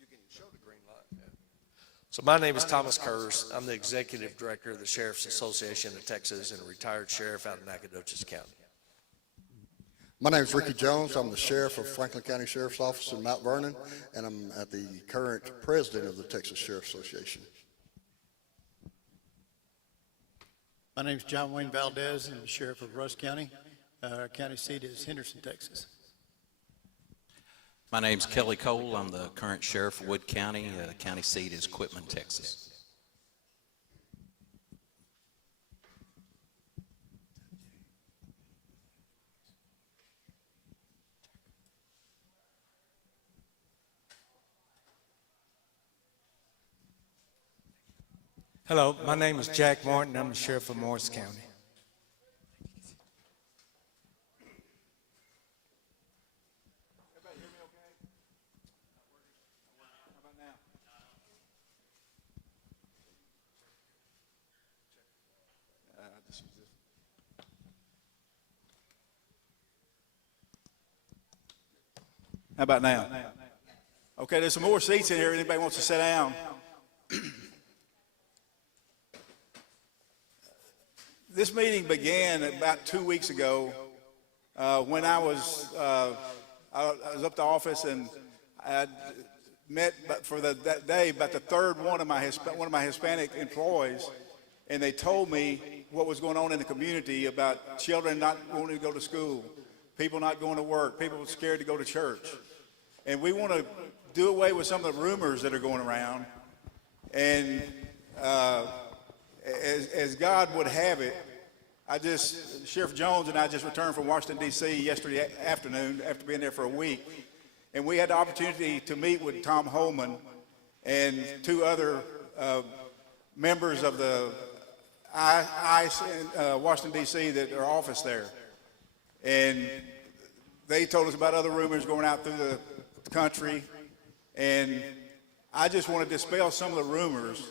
You can show the green light. Yeah. So my name is Thomas Kurz. I'm the Executive Director of the Sheriff's Association of Texas and a retired sheriff out in Nacogdoches County. My name is Ricky Jones. I'm the sheriff of Franklin County Sheriff's Office in Mount Vernon, and I'm the current president of the Texas Sheriff's Association. My name is John Wayne Valdez, and I'm the sheriff of Rusk County. Our county seat is Henderson, Texas. My name's Kelly Cole. I'm the current sheriff of Wood County. County seat is Quitman, Texas. Hello, my name is Jack Martin. I'm the sheriff of Morris County. How about now? Okay, there's some more seats in here. Anybody wants to sit down? This meeting began about 2 weeks ago when I was up to office, and I met for that day about the third one of my Hispanic employees, and they told me what was going on in the community about children not wanting to go to school, people not going to work, people scared to go to church. And we want to do away with some of the rumors that are going around. And as God would have it, Sheriff Jones and I just returned from Washington, D.C. yesterday afternoon after being there for a week. And we had the opportunity to meet with Tom Holman and two other members of the ICE in Washington, D.C. that are office there. And they told us about other rumors going out through the country, and I just want to dispel some of the rumors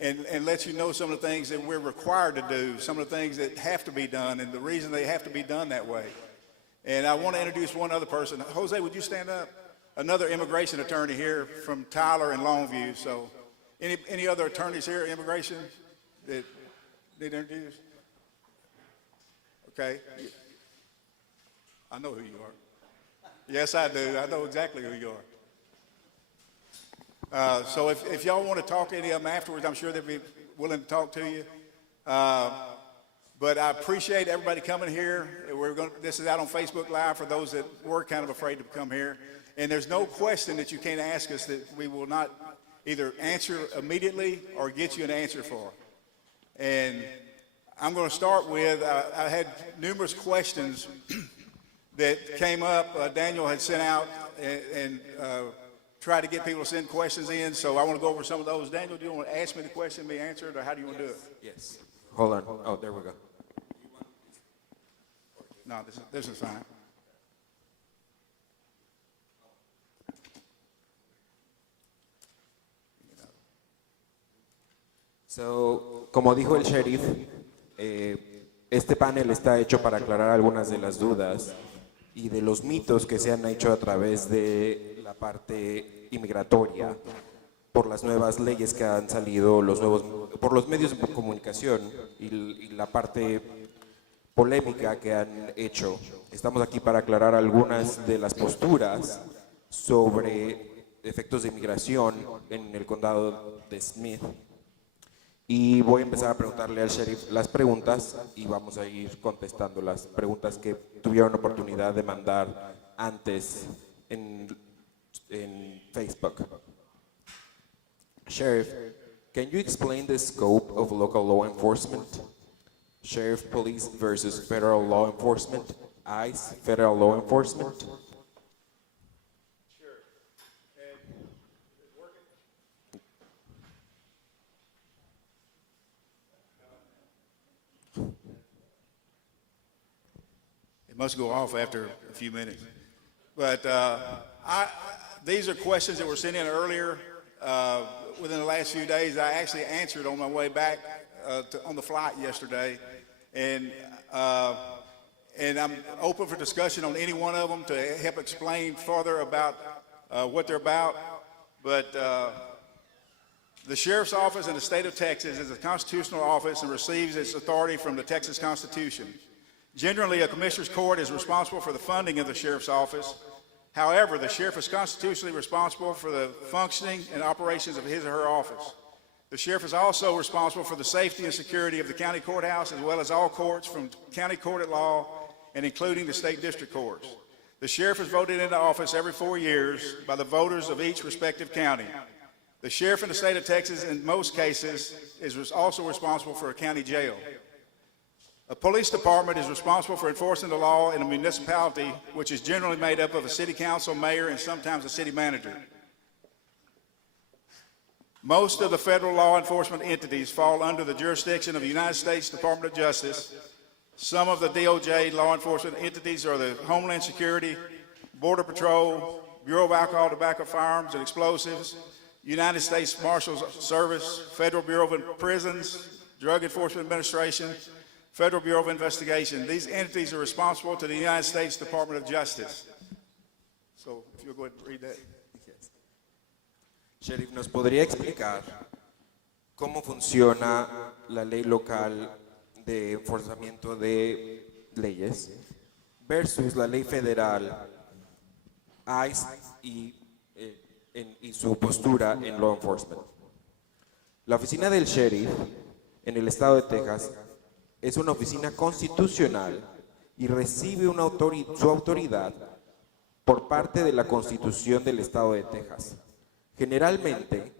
and let you know some of the things that we're required to do, some of the things that have to be done, and the reason they have to be done that way. And I want to introduce one other person. Jose, would you stand up? Another immigration attorney here from Tyler and Longview. So any other attorneys here, immigration, that need to introduce? Okay. I know who you are. Yes, I do. I know exactly who you are. So if y'all want to talk to any of them afterwards, I'm sure they'll be willing to talk to you. But I appreciate everybody coming here. This is out on Facebook Live for those that were kind of afraid to come here. And there's no question that you can't ask us that we will not either answer immediately or get you an answer for. And I'm going to start with, I had numerous questions that came up. Daniel had sent out and tried to get people to send questions in, so I want to go over some of those. Daniel, do you want to ask me the question and be answered, or how do you want to do it? Yes. Hold on. Oh, there we go. No, this is fine. So, como dijo el sheriff, este panel está hecho para aclarar algunas de las dudas y de los mitos que se han hecho a través de la parte inmigratoria por las nuevas leyes que han salido, por los medios de comunicación y la parte polémica que han hecho. Estamos aquí para aclarar algunas de las posturas sobre efectos de inmigración en el condado de Smith. Y voy a empezar a preguntarle al sheriff las preguntas y vamos a ir contestando las preguntas que tuvieron oportunidad de mandar antes en Facebook. Sheriff, can you explain the scope of local law enforcement? Sheriff police versus federal law enforcement, ICE, federal law enforcement? Must go off after a few minutes. But these are questions that were sent in earlier within the last few days. I actually answered on my way back on the flight yesterday. And And I'm open for discussion on any one of them to help explain further about what they're about. But the Sheriff's Office in the state of Texas is a constitutional office and receives its authority from the Texas Constitution. Generally, a Commissioner's Court is responsible for the funding of the Sheriff's Office. However, the Sheriff is constitutionally responsible for the functioning and operations of his or her office. The Sheriff is also responsible for the safety and security of the county courthouse as well as all courts from county court at law and including the state district courts. The Sheriff is voted into office every 4 years by the voters of each respective county. The Sheriff in the state of Texas, in most cases, is also responsible for a county jail. A police department is responsible for enforcing the law in a municipality, which is generally made up of a city council, mayor, and sometimes a city manager. Most of the federal law enforcement entities fall under the jurisdiction of the United States Department of Justice. Some of the DOJ law enforcement entities are the Homeland Security, Border Patrol, Bureau of Alcohol, Tobacco, Firearms, and Explosives, United States Marshals Service, Federal Bureau of Prisons, Drug Enforcement Administration, Federal Bureau of Investigation. These entities are responsible to the United States Department of Justice. So, if you'll go ahead and read that. Sheriff, ¿nos podría explicar cómo funciona la ley local de enforzamiento de leyes versus la ley federal, ICE y su postura en law enforcement? La oficina del sheriff en el estado de Texas es una oficina constitucional y recibe su autoridad por parte de la Constitución del estado de Texas. Generalmente,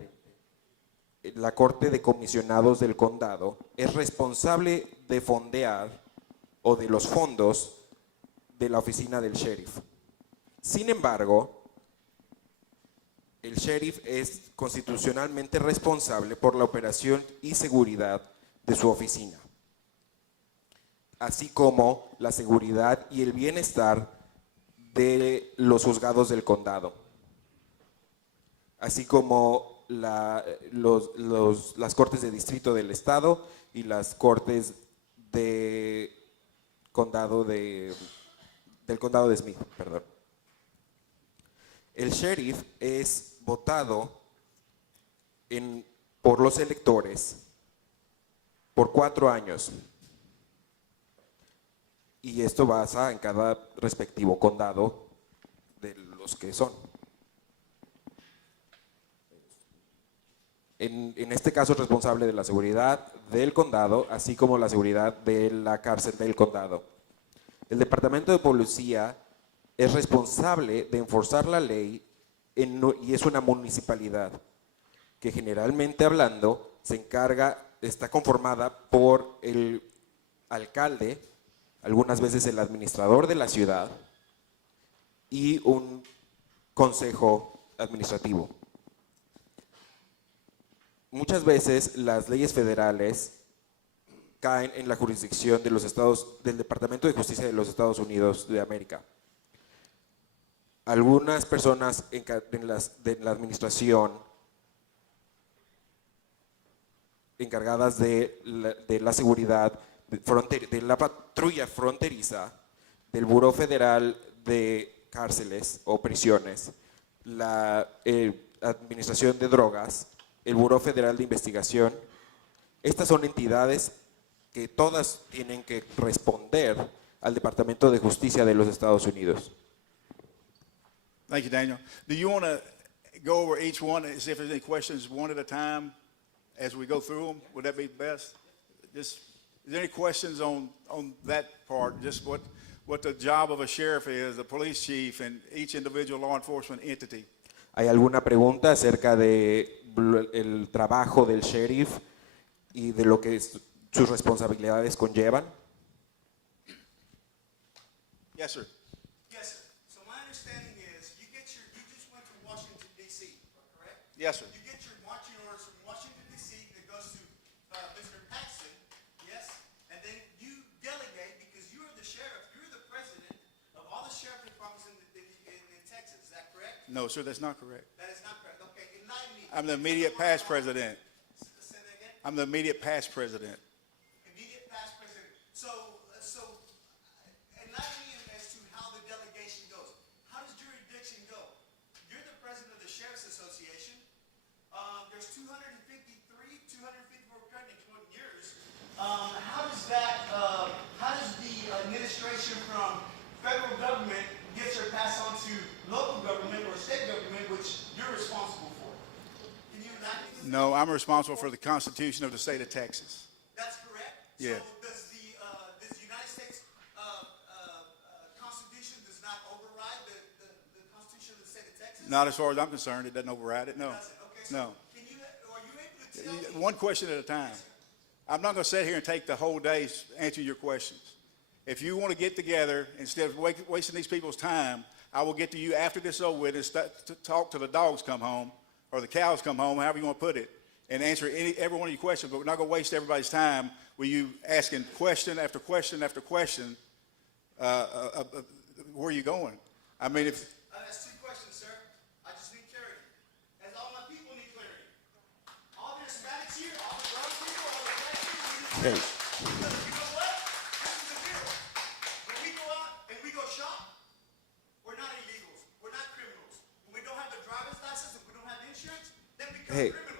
la Corte de Comisionados del Condado es responsable de fondear o de los fondos de la oficina del sheriff. Sin embargo, el sheriff es constitucionalmente responsable por la operación y seguridad de su oficina, así como la seguridad y el bienestar de los juzgados del condado, así como las cortes de distrito del estado y las cortes del condado de Smith, perdón. El sheriff es votado por los electores por 4 años. Y esto basa en cada respectivo condado de los que son. En este caso es responsable de la seguridad del condado, así como la seguridad de la cárcel del condado. El Departamento de Policía es responsable de enforzar la ley y es una municipalidad que generalmente hablando está conformada por el alcalde, algunas veces el administrador de la ciudad y un consejo administrativo. Muchas veces las leyes federales caen en la jurisdicción de del Departamento de Justicia de los Estados Unidos de América. Algunas personas de la administración encargadas de la seguridad, de la patrulla fronteriza, del Buró Federal de Cárceles o Prisiones, la Administración de Drogas, el Buró Federal de Investigación. Estas son entidades que todas tienen que responder al Departamento de Justicia de los Estados Unidos. Thank you, Daniel. Do you want to go over each one and see if there's any questions one at a time as we go through them? Would that be best? Is there any questions on that part? Just what the job of a sheriff is, the police chief, and each individual law enforcement entity? ¿Hay alguna pregunta acerca del trabajo del sheriff y de lo que sus responsabilidades conllevan? Yes, sir. Yes, sir. So my understanding is you just went to Washington, D.C., correct? Yes, sir. You get your marching orders from Washington, D.C. that goes to Mr. Paxton, yes? And then you delegate because you're the sheriff, you're the president of all the sheriff departments in Texas, is that correct? No, sir, that's not correct. That is not correct. Okay, enlighten me. I'm the immediate past president. Say that again? I'm the immediate past president. Immediate past president. So, and I'm responsible for the Constitution of the state of Texas. That's correct? Yeah. So does the United States Constitution does not override the Constitution of the state of Texas? Not as far as I'm concerned, it doesn't override it, no. Doesn't? Okay, so No. are you able to tell me? One question at a time. I'm not going to sit here and take the whole day answering your questions. If you want to get together, instead of wasting these people's time, I will get to you after this is over with and talk till the dogs come home or the cows come home, however you want to put it, and answer every one of your questions, but we're not going to waste everybody's time with you asking question after question after question. Where are you going? I mean, if That's two questions, sir. I just need clarity. As all my people need clarity. All the Hispanics here, all the brown people, all the black people need clarity. Because you know what? This is the deal. When we go out and we go shop, we're not illegals. We're not criminals. When we don't have the driver's license, if we don't have insurance, then we become Hey, criminals.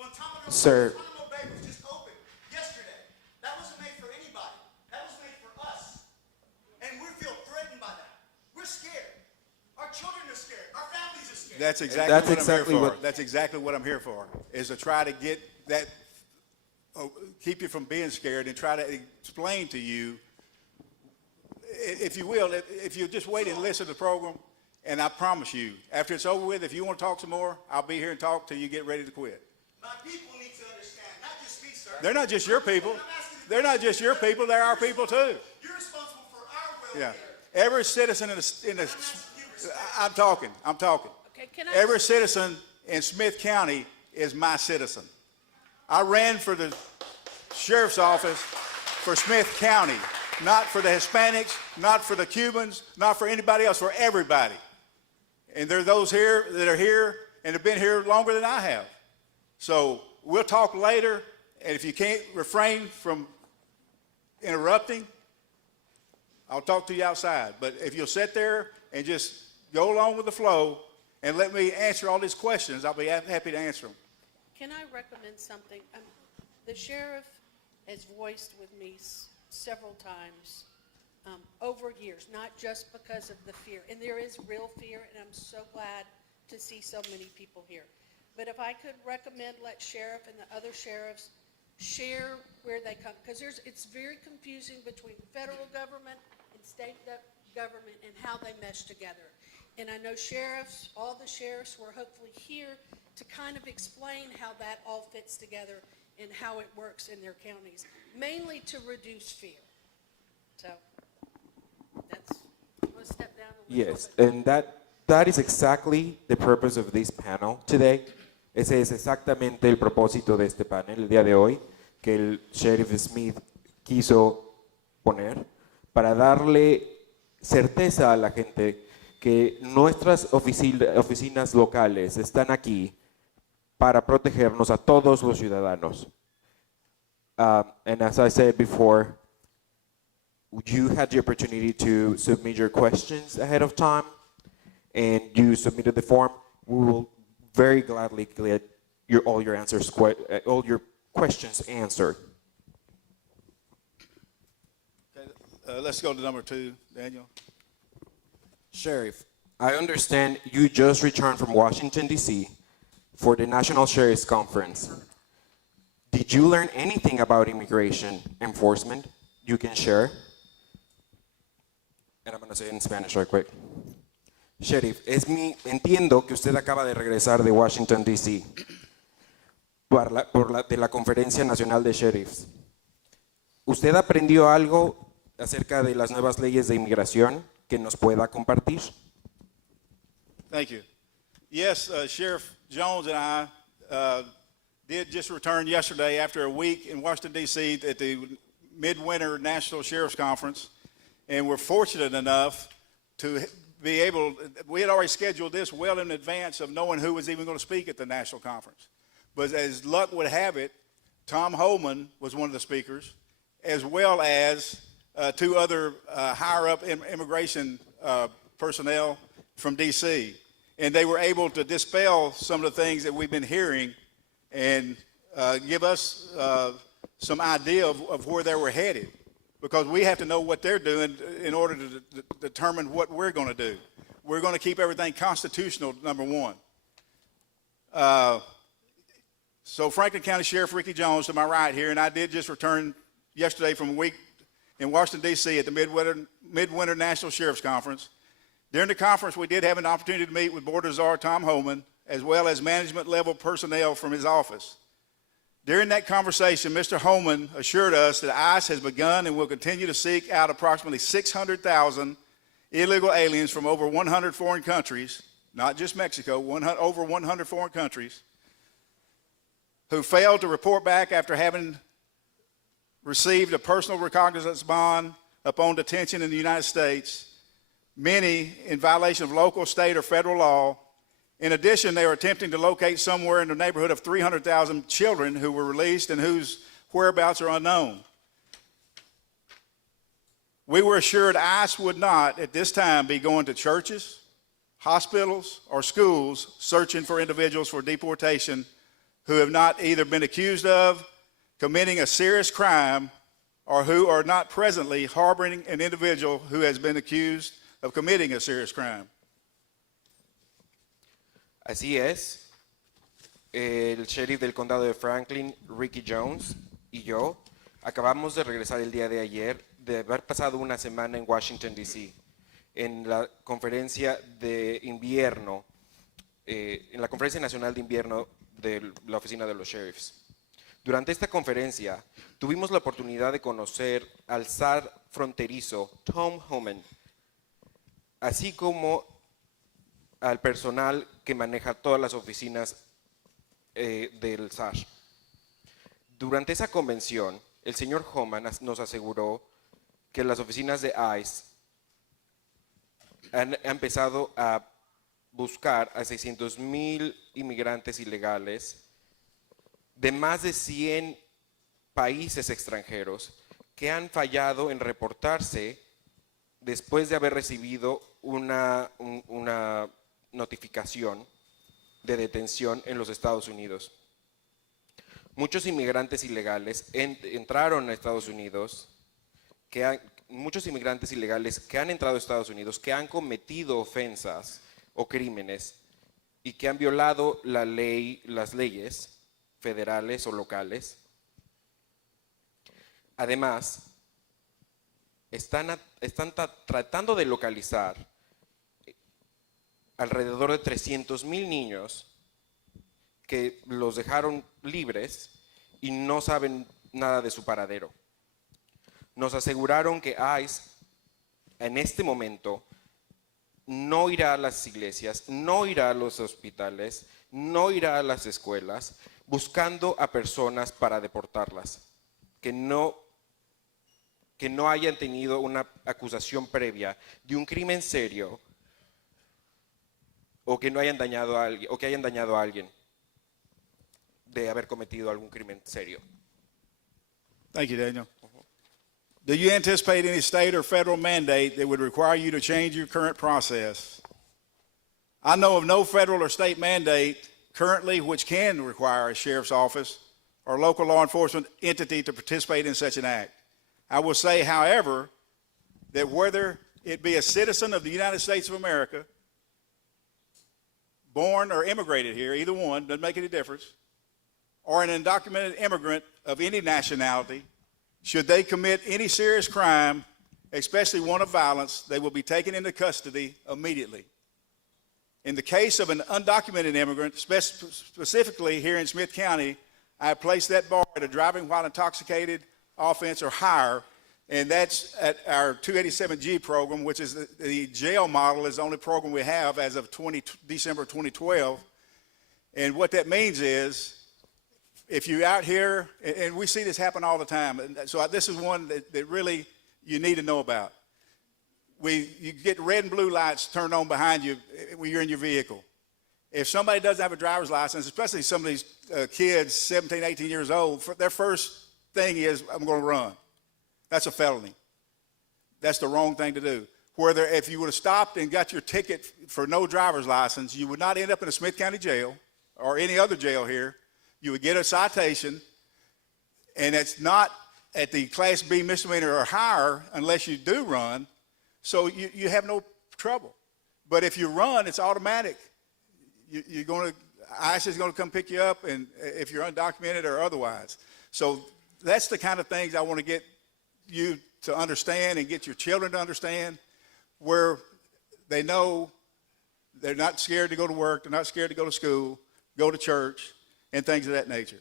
Guantanamo sir. Bay was just opened yesterday. That wasn't made for anybody. That was made for us. And we feel threatened by that. We're scared. Our children are scared. Our families are scared. that's exactly That's what exactly I'm here for. what- That's exactly what I'm here for, is to try to get that, keep you from being scared and try to explain to you, if you will, if you just wait and listen to the program, and I promise you, after it's over with, if you want to talk some more, I'll be here and talk till you get ready to quit. My people need to understand, not just me, sir. They're not just your people. I'm asking the They're not just your people, they're our people too. You're responsible for our Yeah. welfare. Every citizen I'm talking. Okay, can I? Every citizen in Smith County is my citizen. I ran for the sheriff's office for Smith County, not for the Hispanics, not for the Cubans, not for anybody else, for everybody. And there are those here that are here and have been here longer than I have. So we'll talk later, and if you can't refrain from interrupting, I'll talk to you outside. But if you'll sit there and just go along with the flow and let me answer all these questions, I'll be happy to answer them. Can I recommend something? The sheriff has voiced with me several times over years, not just because of the fear. And there is real fear, and I'm so glad to see so many people here. But if I could recommend, let sheriff and the other sheriffs share where they come, because it's very confusing between federal government and state government and how they mesh together. And I know sheriffs, all the sheriffs were hopefully here to kind of explain how that all fits together and how it works in their counties, mainly to reduce fear. So that's, I'm going to step down a little Yes, bit. and that is exactly the purpose of this panel today. Ese es exactamente el propósito de este panel el día de hoy, que el Sheriff Smith quiso poner para darle certeza a la gente que nuestras oficinas locales están aquí para protegernos a todos los ciudadanos. And as I said before, you had the opportunity to submit your questions ahead of time, and you submitted the form. We will very gladly get all your answers, all your questions answered. Let's go to number 2, Daniel. Sheriff, I understand you just returned from Washington, D.C. for the National Sheriff's Conference. Did you learn anything about immigration enforcement you can share? And I'm going to say it in Spanish right quick. Sheriff, entiendo que usted acaba de regresar de Washington, D.C. de la Conferencia Nacional de Sheriffs. ¿Usted aprendió algo acerca de las nuevas leyes de inmigración que nos pueda compartir? Thank you. Yes, Sheriff Jones and I did just return yesterday after a week in Washington, D.C. at the Midwinter National Sheriff's Conference, and we're fortunate enough to be able, we had already scheduled this well in advance of knowing who was even going to speak at the national conference. But as luck would have it, Tom Holman was one of the speakers, as well as 2 other higher-up immigration personnel from D.C. And they were able to dispel some of the things that we've been hearing and give us some idea of where they were headed, because we have to know what they're doing in order to determine what we're going to do. We're going to keep everything constitutional, number one. So Franklin County Sheriff Ricky Jones to my right here, and I did just return yesterday from a week in Washington, D.C. at the Midwinter National Sheriff's Conference. During the conference, we did have an opportunity to meet with Board of Czar Tom Homan, as well as management-level personnel from his office. During that conversation, Mr. Homan assured us that ICE has begun and will continue to seek out approximately 600,000 illegal aliens from over 100 foreign countries, not just Mexico, over 100 foreign countries, who failed to report back after having received a personal recognizance bond upon detention in the United States, many in violation of local, state, or federal law. In addition, they are attempting to locate somewhere in the neighborhood of 300,000 children who were released and whose whereabouts are unknown. We were assured ICE would not, at this time, be going to churches, hospitals, or schools searching for individuals for deportation who have not either been accused of committing a serious crime or who are not presently harboring an individual who has been accused of committing a serious crime. Así es, el sheriff del condado de Franklin, Ricky Jones, y yo acabamos de regresar el día de ayer de haber pasado una semana en Washington, D.C., en la conferencia de invierno, en la conferencia nacional de invierno de la oficina de los sheriffs. Durante esta conferencia tuvimos la oportunidad de conocer al zar fronterizo Tom Homan, así como al personal que maneja todas las oficinas del zar. Durante esa convención, el señor Homan nos aseguró que las oficinas de ICE han empezado a buscar a 600,000 inmigrantes ilegales de más de 100 países extranjeros que han fallado en reportarse después de haber recibido una notificación de detención en los Estados Unidos. Muchos inmigrantes ilegales entraron a Estados Unidos, muchos inmigrantes ilegales que han entrado a Estados Unidos, que han cometido ofensas o crímenes y que han violado la ley, las leyes federales o locales. Además, están tratando de localizar alrededor de 300,000 niños que los dejaron libres y no saben nada de su paradero. Nos aseguraron que ICE en este momento no irá a las iglesias, no irá a los hospitales, no irá a las escuelas buscando a personas para deportarlas, que no hayan tenido una acusación previa de un crimen serio o que no hayan dañado a alguien, o que hayan dañado a alguien de haber cometido algún crimen serio. Thank you, Daniel. Do you anticipate any state or federal mandate that would require you to change your current process? I know of no federal or state mandate currently which can require a sheriff's office or local law enforcement entity to participate in such an act. I will say, however, that whether it be a citizen of the United States of America, born or immigrated here, either one, doesn't make any difference, or an undocumented immigrant of any nationality, should they commit any serious crime, especially one of violence, they will be taken into custody immediately. In the case of an undocumented immigrant, specifically here in Smith County, I have placed that bar at a driving while intoxicated offense or higher, and that's at our 287G program, which is the jail model, is the only program we have as of December 2012. And what that means is, if you're out here, and we see this happen all the time, and so this is one that really you need to know about. You get red and blue lights turned on behind you when you're in your vehicle. If somebody doesn't have a driver's license, especially some of these kids, 17, 18 years old, their first thing is, I'm going to run. That's a felony. That's the wrong thing to do. Whether if you would have stopped and got your ticket for no driver's license, you would not end up in a Smith County jail or any other jail here. You would get a citation, and it's not at the Class B misdemeanor or higher unless you do run, so you have no trouble. But if you run, it's automatic. You're going to ICE is going to come pick you up, and if you're undocumented or otherwise. So that's the kind of things I want to get you to understand and get your children to understand, where they know they're not scared to go to work, they're not scared to go to school, go to church, and things of that nature.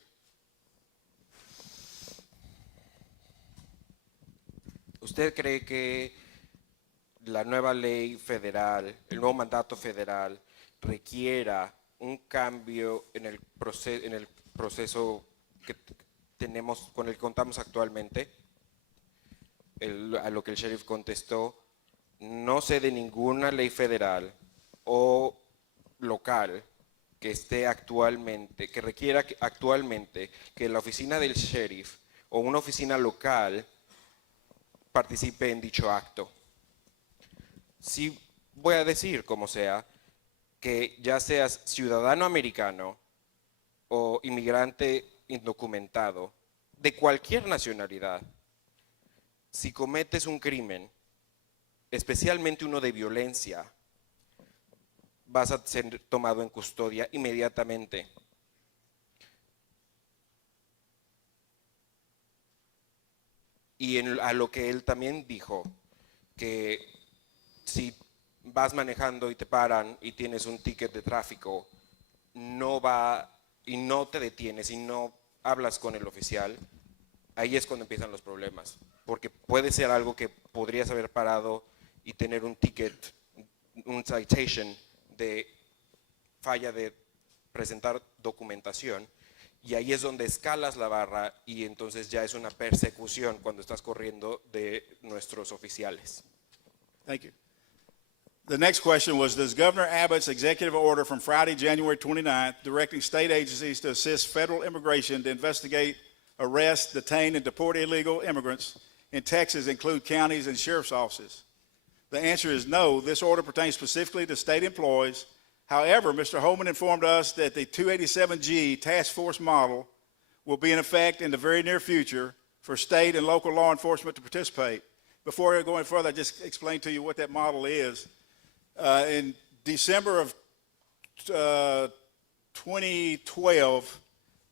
¿Usted cree que la nueva ley federal, el nuevo mandato federal, requiera un cambio en el proceso que tenemos, con el que contamos actualmente? A lo que el sheriff contestó, no sé de ninguna ley federal o local que esté actualmente, que requiera actualmente que la oficina del sheriff o una oficina local participe en dicho acto. Sí voy a decir, como sea, que ya seas ciudadano americano o inmigrante indocumentado, de cualquier nacionalidad, si cometes un crimen, especialmente uno de violencia, vas a ser tomado en custodia inmediatamente. Y a lo que él también dijo, que si vas manejando y te paran y tienes un ticket de tráfico, no te detienes y no hablas con el oficial, ahí es cuando empiezan los problemas. Porque puede ser algo que podrías haber parado y tener un ticket, un citation de falla de presentar documentación, y ahí es donde escalas la barra y entonces ya es una persecución cuando estás corriendo de nuestros oficiales. Thank you. The next question was, does Governor Abbott's executive order from Friday, January 29th, directing state agencies to assist federal immigration to investigate, arrest, detain, and deport illegal immigrants in Texas include counties and sheriff's offices? The answer is no. This order pertains specifically to state employees. However, Mr. Holman informed us that the 287G task force model will be in effect in the very near future for state and local law enforcement to participate. Before I go any further, I just explain to you what that model is. In December of 2012,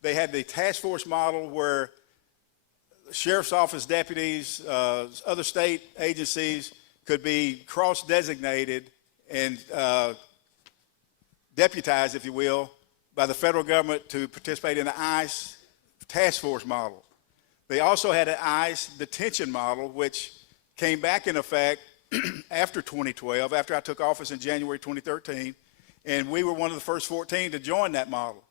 they had the task force model where sheriff's office deputies, other state agencies could be cross-designated and deputized, if you will, by the federal government to participate in the ICE task force model. They also had an ICE detention model, which came back in effect after 2012, after I took office in January 2013, and we were one of the first 14 to join that model.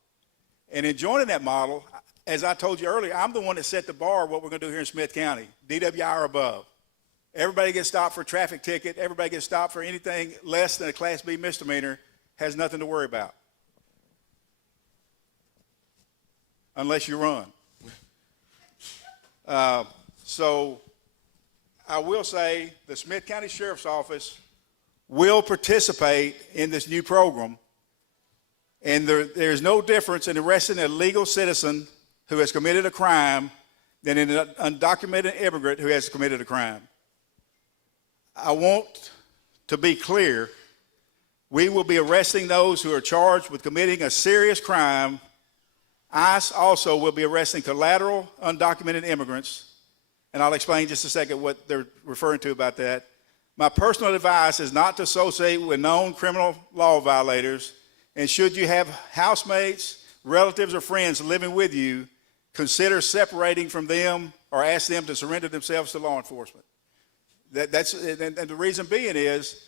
And in joining that model, as I told you earlier, I'm the one that set the bar what we're going to do here in Smith County, DWI or above. Everybody gets stopped for a traffic ticket. Everybody gets stopped for anything less than a Class B misdemeanor, has nothing to worry about. Unless you run. So I will say the Smith County Sheriff's Office will participate in this new program, and there's no difference in arresting a legal citizen who has committed a crime than an undocumented immigrant who has committed a crime. I want to be clear, we will be arresting those who are charged with committing a serious crime. ICE also will be arresting collateral undocumented immigrants, and I'll explain in just a second what they're referring to about that. My personal advice is not to associate with known criminal law violators, and should you have housemates, relatives, or friends living with you, consider separating from them or ask them to surrender themselves to law enforcement. And the reason being is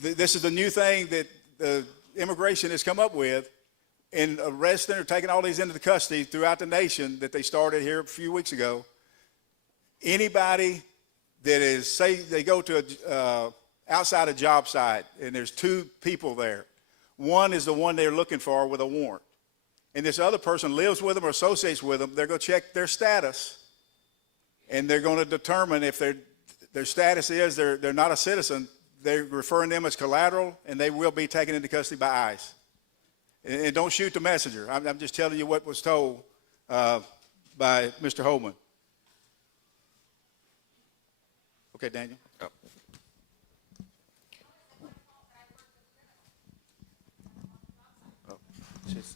this is the new thing that the immigration has come up with in arresting or taking all these into custody throughout the nation that they started here a few weeks ago. Anybody that is, say they go to outside a job site and there's two people there. One is the one they're looking for with a warrant. And this other person lives with them or associates with them. They're going to check their status, and they're going to determine if their status is they're not a citizen. They're referring them as collateral, and they will be taken into custody by ICE. And don't shoot the messenger. I'm just telling you what was told by Mr. Holman. Okay, Daniel. Oh. Oh, she's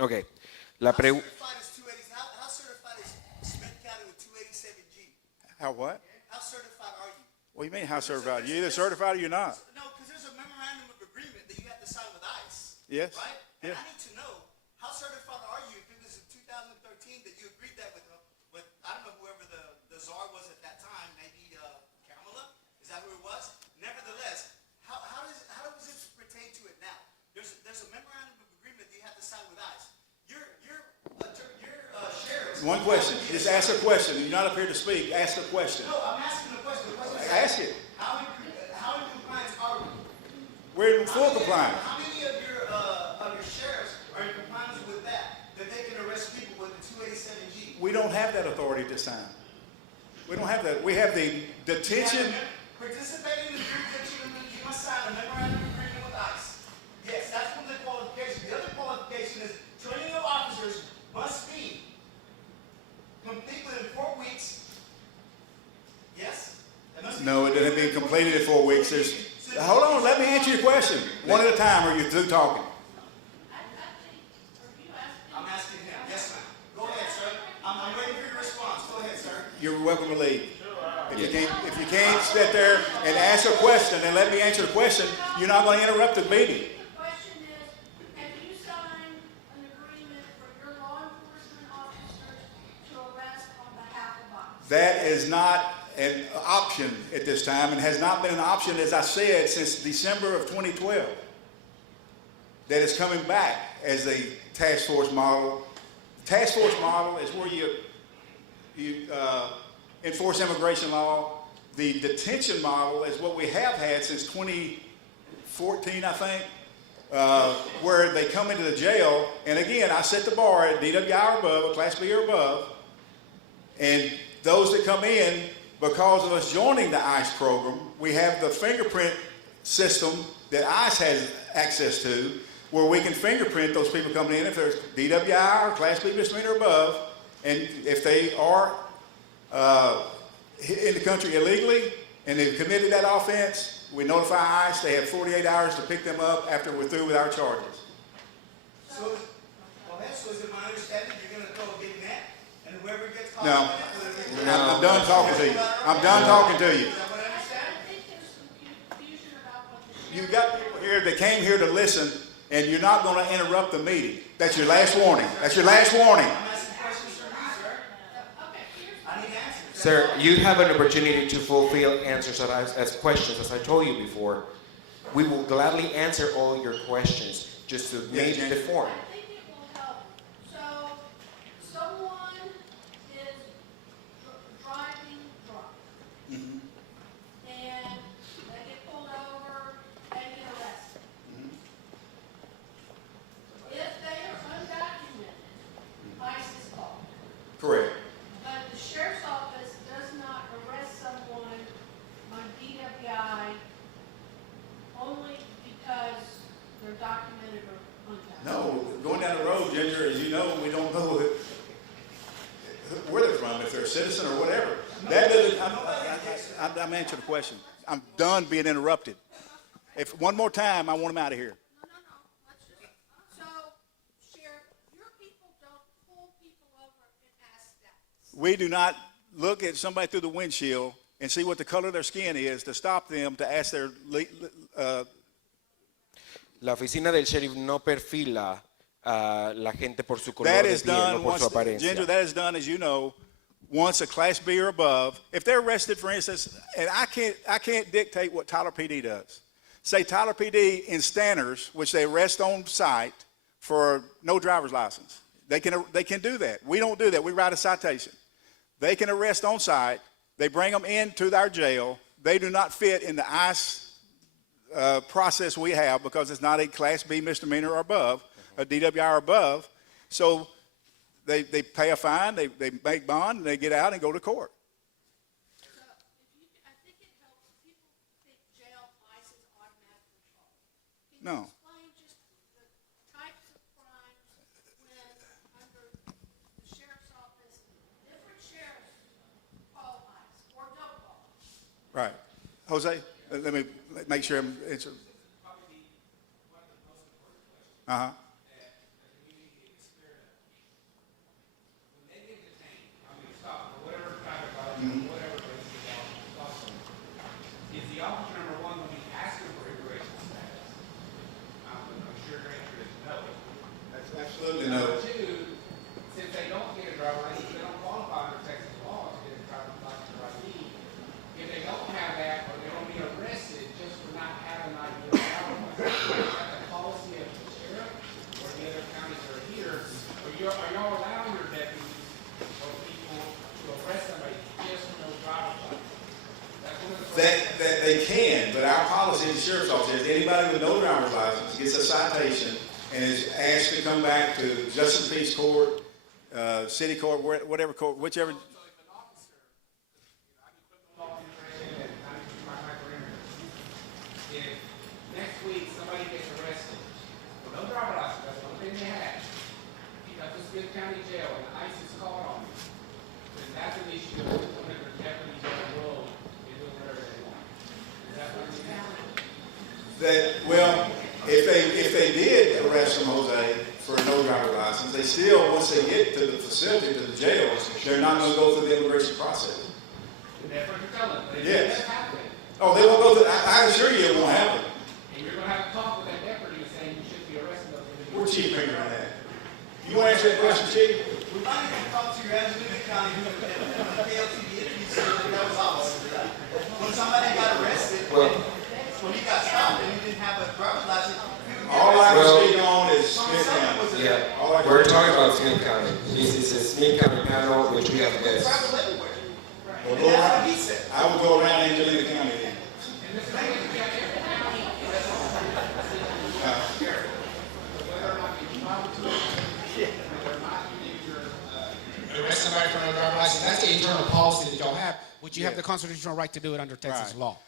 Ok, la pregunta... Certified is 280, how certified is Smith County with 287G? How what? How certified are you? What do you mean, how certified? You either certified or you're not. No, because there's a memorandum of agreement that you have to sign with ICE. Yes. Right? And Yeah. I need to know, how certified are you if it was in 2013 that you agreed that with I don't know, whoever the czar was at that time, maybe Kamala? Is that who it was? Nevertheless, how does this pertain to it now? There's a memorandum of agreement that you have to sign with ICE. Your sheriff. One question. Just ask a question. You're not up here to speak. Ask a question. No, I'm asking the question. The question is, Ask it. how in compliance are we? We're in full compliance. How many of your sheriffs are in compliance with that they can arrest people with the 287G? We don't have that authority at this time. We don't have that. We have the detention. Participating in the jurisdiction, you must sign a memorandum of agreement with ICE. Yes, that's one of the qualifications. The other qualification is training of officers must be complete within 4 weeks. Yes? It must be No, it didn't be completed in 4 weeks. Hold on, let me answer your question. One at a time, or you're through talking. I'm asking him. Yes, ma'am. Go ahead, sir. I'm waiting for your response. Go ahead, sir. You're welcome to leave. If you can't sit there and ask a question and let me answer the question, you're not going to interrupt the meeting. The question is, have you signed an agreement for your law enforcement officers to arrest on behalf of us? That is not an option at this time and has not been an option, as I said, since December of 2012. That is coming back as a task force model. Task force model is where you enforce immigration law. The detention model is what we have had since 2014, I think, where they come into the jail. And again, I set the bar at DWI or above, a Class B or above. And those that come in, because of us joining the ICE program, we have the fingerprint system that ICE has access to, where we can fingerprint those people coming in if there's DWI or Class B misdemeanor or above, and if they are in the country illegally and they've committed that offense, we notify ICE. They have 48 hours to pick them up after we're through with our charges. So, so is it my understanding you're going to throw a big net and whoever gets caught No. up in it, I'm done talking to you. I'm done talking to you. Is that what I understand? I think there's some confusion about what the You've got people here that came here to listen, and you're not going to interrupt the meeting. That's your last warning. That's your last warning. I'm asking questions from you, sir. I need answers. Sir, you have an opportunity to fulfill answers as questions, as I told you before. We will gladly answer all your questions. Just submit the form. I think it will help. So, someone is driving drunk. And they get pulled over and get arrested. If they are undocumented, ICE is called. Correct. But the sheriff's office does not arrest someone on DWI only because they're documented or undocumented. No, going down the road, Ginger, as you know, we don't know where they're from, if they're a citizen or whatever. That doesn't, I'm answering the question. I'm done being interrupted. If one more time, I want him out of here. No. Let's just, so, Sheriff, your people don't pull people over and ask that. We do not look at somebody through the windshield and see what the color of their skin is to stop them to ask their La oficina del sheriff no perfila a la gente por su color that de is piel, done no por once, su apariencia. Ginger, that is done, as you know, once a Class B or above. If they're arrested, for instance, and I can't dictate what Tyler PD does. Say Tyler PD in Stanners, which they arrest on site for no driver's license. They can do that. We don't do that. We write a citation. They can arrest on site. They bring them into our jail. They do not fit in the ICE process we have because it's not a Class B misdemeanor or above, a DWI or above. So they pay a fine, they make bond, and they get out and go to court. So, I think it helps, people think jail, ICE is automatic control. Can you No. explain just the types of crimes when, under the sheriff's office, different sheriffs call ICE or don't Jose, let me make sure I'm answering. Uh-huh. Is the officer number one going to be asking for immigration status? I'm sure your answer is no. That's absolutely no. Number two, since they don't get a driver's license, they don't qualify under Texas law to get a driver's license or ID. If they don't have that, or they're going to be arrested just for not having an ID or driver's license, is that the policy of the sheriff or the other counties that are here? Or are y'all allowing your deputies or people to arrest somebody just for no driver's license? That's one of the That they can, but our policy in the sheriff's office is anybody with no driver's license gets a citation and is asked to come back to justice and peace court, city court, whatever court, whichever. If next week somebody gets arrested for no driver's license, that's the only thing they have, you got to Smith County Jail and ICE is called on you, then that's an issue whenever deputies on the road and doing whatever they want. Is that what you're saying? That, well, if they did arrest them, Jose, for no driver's license, they still, once they get to the facility, to the jails, they're not going to go through the immigration process. And that's what you're telling them. But if Yes. that happens, Oh, they won't go through, I assure you it won't happen. and you're going to have a talk with that deputy saying you should be arresting those Where's individuals. Chief Finger on that? You want to answer that question, Chief? We might even talk to your Azusa County who KLTD interviews that was officer. When somebody got arrested, when he got stopped and he didn't have a driver's license, All I can speak on is Smith County. Yeah, All I can we're speak talking about Smith County. This is a Smith County panel, which we have guests. travel everywhere. Well, And go that's around- what he said. I would go around Angelina County then. Arrest somebody for no driver's license, that's the internal policy that y'all have, which you have the constitutional right to do it under Texas Right. law.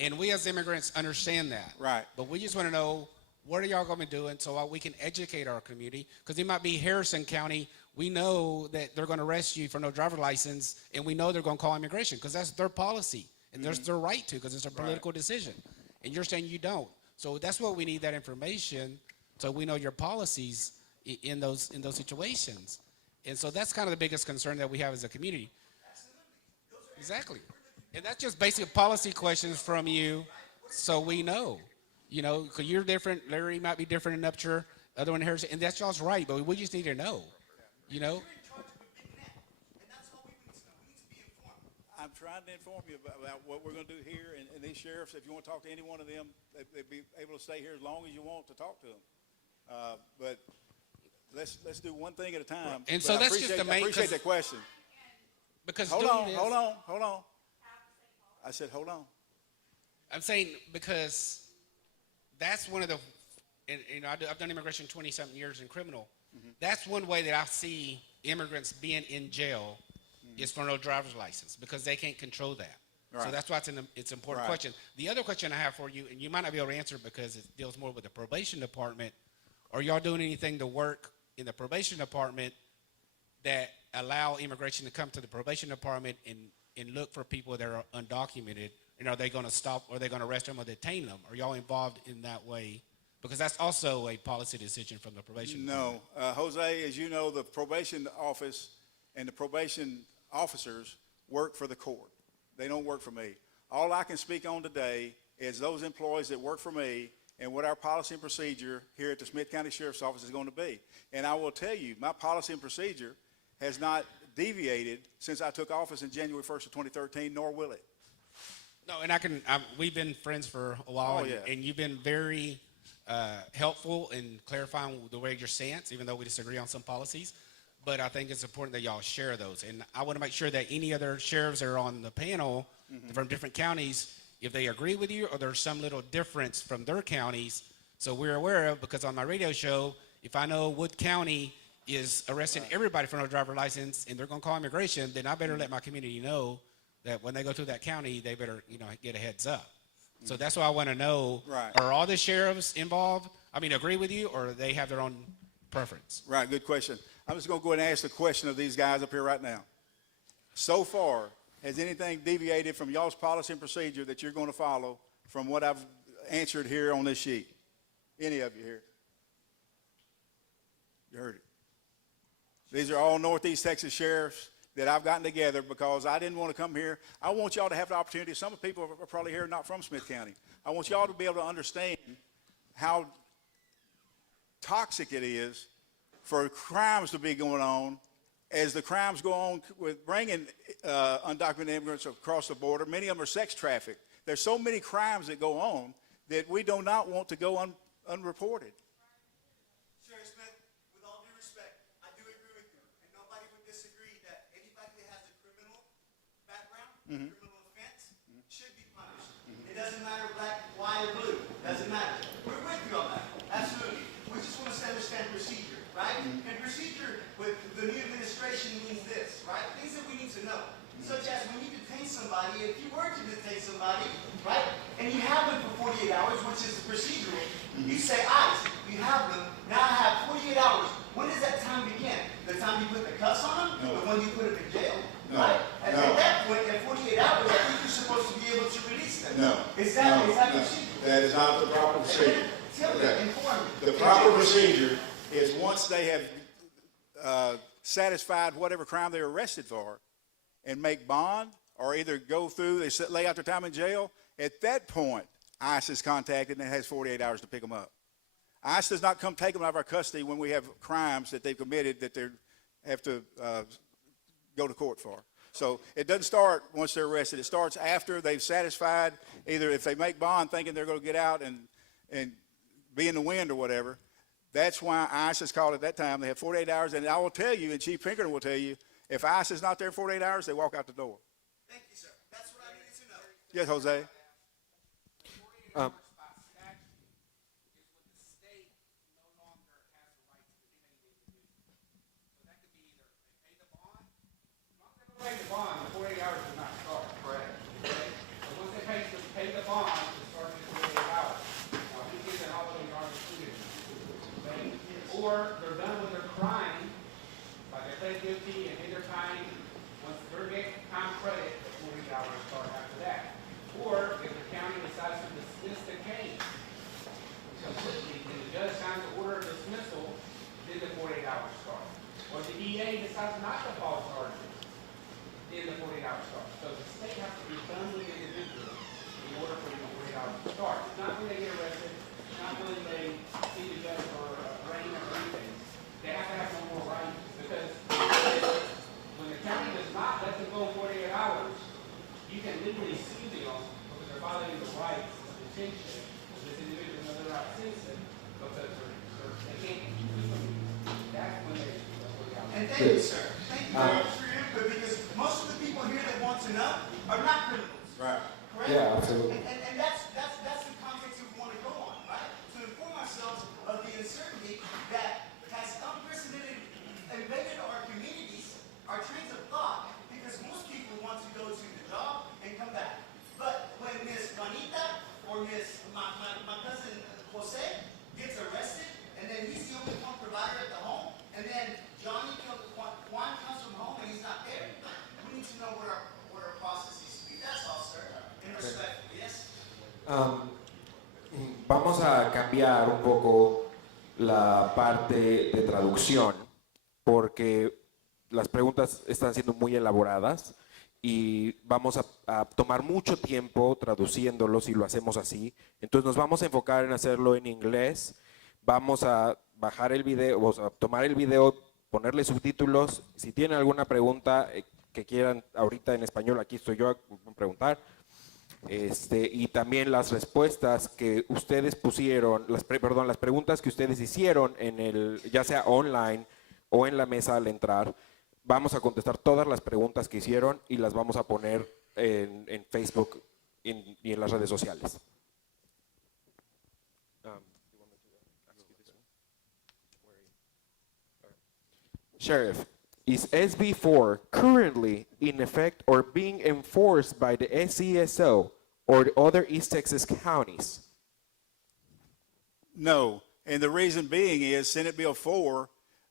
And we as immigrants understand that. Right. But we just want to know, what are y'all going to be doing so we can educate our community? Because it might be Harrison County, we know that they're going to arrest you for no driver's license, and we know they're going to call immigration, because that's their policy, and that's their right to, because it's a political decision. And you're saying you don't. So that's what we need, that information, so we know your policies in those situations. And so that's kind of the biggest concern that we have as a community. Exactly. And that's just basic policy questions from you, so we know. You know, because you're different, Larry might be different in Upshur, other one in Harrison, and that's y'all's right, but we just need to know, you know? I'm trying to inform you about what we're going to do here, and these sheriffs, if you want to talk to any one of them, they'd be able to stay here as long as you want to talk to them. But let's do one thing at a time. And But so I that's just the main- I appreciate that question. Because Hold doing on, this- hold on, hold on. I said, hold on. I'm saying because that's one of the, and you know, I've done immigration 20-something years in criminal. That's one way that I see immigrants being in jail is for no driver's license, because they can't control that. So Right. that's why it's an important Right. question. The other question I have for you, and you might not be able to answer because it deals more with the probation department, are y'all doing anything to work in the probation department that allow immigration to come to the probation department and look for people that are undocumented? And are they going to stop, or are they going to arrest them or detain them? Are y'all involved in that way? Because that's also a policy decision from the probation department. No. Jose, as you know, the probation office and the probation officers work for the court. They don't work for me. All I can speak on today is those employees that work for me and what our policy and procedure here at the Smith County Sheriff's Office is going to be. And I will tell you, my policy and procedure has not deviated since I took office in January 1st of 2013, nor will it. No, and we've been friends for a while, Oh, yeah. and you've been very helpful in clarifying the way your stance, even though we disagree on some policies. But I think it's important that y'all share those. And I want to make sure that any other sheriffs that are on the panel from different counties, if they agree with you or there's some little difference from their counties, so we're aware of, because on my radio show, if I know Wood County is arresting everybody for no driver license and they're going to call immigration, then I better let my community know that when they go through that county, they better, get a heads up. So that's why I want to know, Right. are all the sheriffs involved? Agree with you, or they have their own preference? Right, good question. I'm just going to go ahead and ask the question of these guys up here right now. So far, has anything deviated from y'all's policy and procedure that you're going to follow from what I've answered here on this sheet? Any of you here? You heard it. These are all Northeast Texas sheriffs that I've gotten together because I didn't want to come here. I want y'all to have the opportunity. Some people are probably here not from Smith County. I want y'all to be able to understand how toxic it is for crimes to be going on as the crimes go on with bringing undocumented immigrants across the border. Many of them are sex trafficked. There's so many crimes that go on that we do not want to go unreported. Sheriff Smith, with all due respect, I do agree with you, and nobody would disagree that anybody that has a criminal background, criminal offense, should be punished. It doesn't matter black, white, or blue. Doesn't matter. We're with you on that. Absolutely. We just want to understand procedure, right? And procedure with the new administration means this, right? Things that we need to know. Such as when you detain somebody, if you were to detain somebody, right, and you have them for 48 hours, which is procedural, you say, ICE, you have them, now I have 48 hours. When does that time begin? The time you put the cuffs on them, or when you put them in jail? Right? At that point, at 48 hours, I think you're supposed to be able to release them. No. Is that procedural? That is not the proper procedure. Tell me, inform me. The proper procedure is once they have satisfied whatever crime they're arrested for and make bond or either go through, they lay out their time in jail, at that point, ICE is contacted and it has 48 hours to pick them up. ICE does not come take them out of our custody when we have crimes that they've committed that they have to go to court for. So it doesn't start once they're arrested. It starts after they've satisfied, either if they make bond thinking they're going to get out and be in the wind or whatever. That's why ICE is called at that time. They have 48 hours, and I will tell you, and Chief Pinkerton will tell you, if ICE is not there 48 hours, they walk out the door. Thank you, sir. That's what I needed to know. Yes, Jose? Pay the bond, the 48 hours does not start. Correct. Okay? But once they pay the bond, it starts at 48 hours. Now, we get that holidays are included. Okay? Or they're done with their crime, like they plead guilty and pay their time. Once they're getting time credit, the 40 hours start after that. Or if the county decides to dismiss the case completely, and the judge signs the order of dismissal, then the 48 hours start. Or the EA decides not to file charges, in the 48 hours start. So the state has to be done with the individual in order for the 48 hours to start. It's not when they get arrested, it's not when they see the judge for rain or anything. They have to have no more rights because when the county does not let them go in 48 hours, you can legally sue them because they're violating the rights of detention of this individual and they're not citizen because they can't use them. That's when they do the 48 hours. And thank you, sir. Thank you very much for your input, because most of the people here that want to know are not criminals. Right. Correct? Yeah, absolutely. And that's the context that we want to go on, right? To inform ourselves of the uncertainty that has unprecedented invaded our communities, our trains of thought, because most people want to go to the job and come back. But when Miss Juanita or my cousin Jose gets arrested, and then he's the only one provider at the home, and then Juan comes from home and he's not there, we need to know what our process needs to be. That's all, sir. And respectfully, yes? Vamos a cambiar un poco la parte de traducción porque las preguntas están siendo muy elaboradas y vamos a tomar mucho tiempo traduciéndolos y lo hacemos así. Entonces nos vamos a enfocar en hacerlo en inglés. Vamos a bajar el video, o sea, tomar el video, ponerle subtítulos. Si tienen alguna pregunta que quieran ahorita en español, aquí estoy yo a preguntar. Y también las respuestas que ustedes pusieron, las preguntas que ustedes hicieron ya sea online o en la mesa al entrar, vamos a contestar todas las preguntas que hicieron y las vamos a poner en Facebook y en las redes sociales. Sheriff, is SB4 currently in effect or being enforced by the SCSO or the other East Texas counties? No. And the reason being is Senate Bill 4,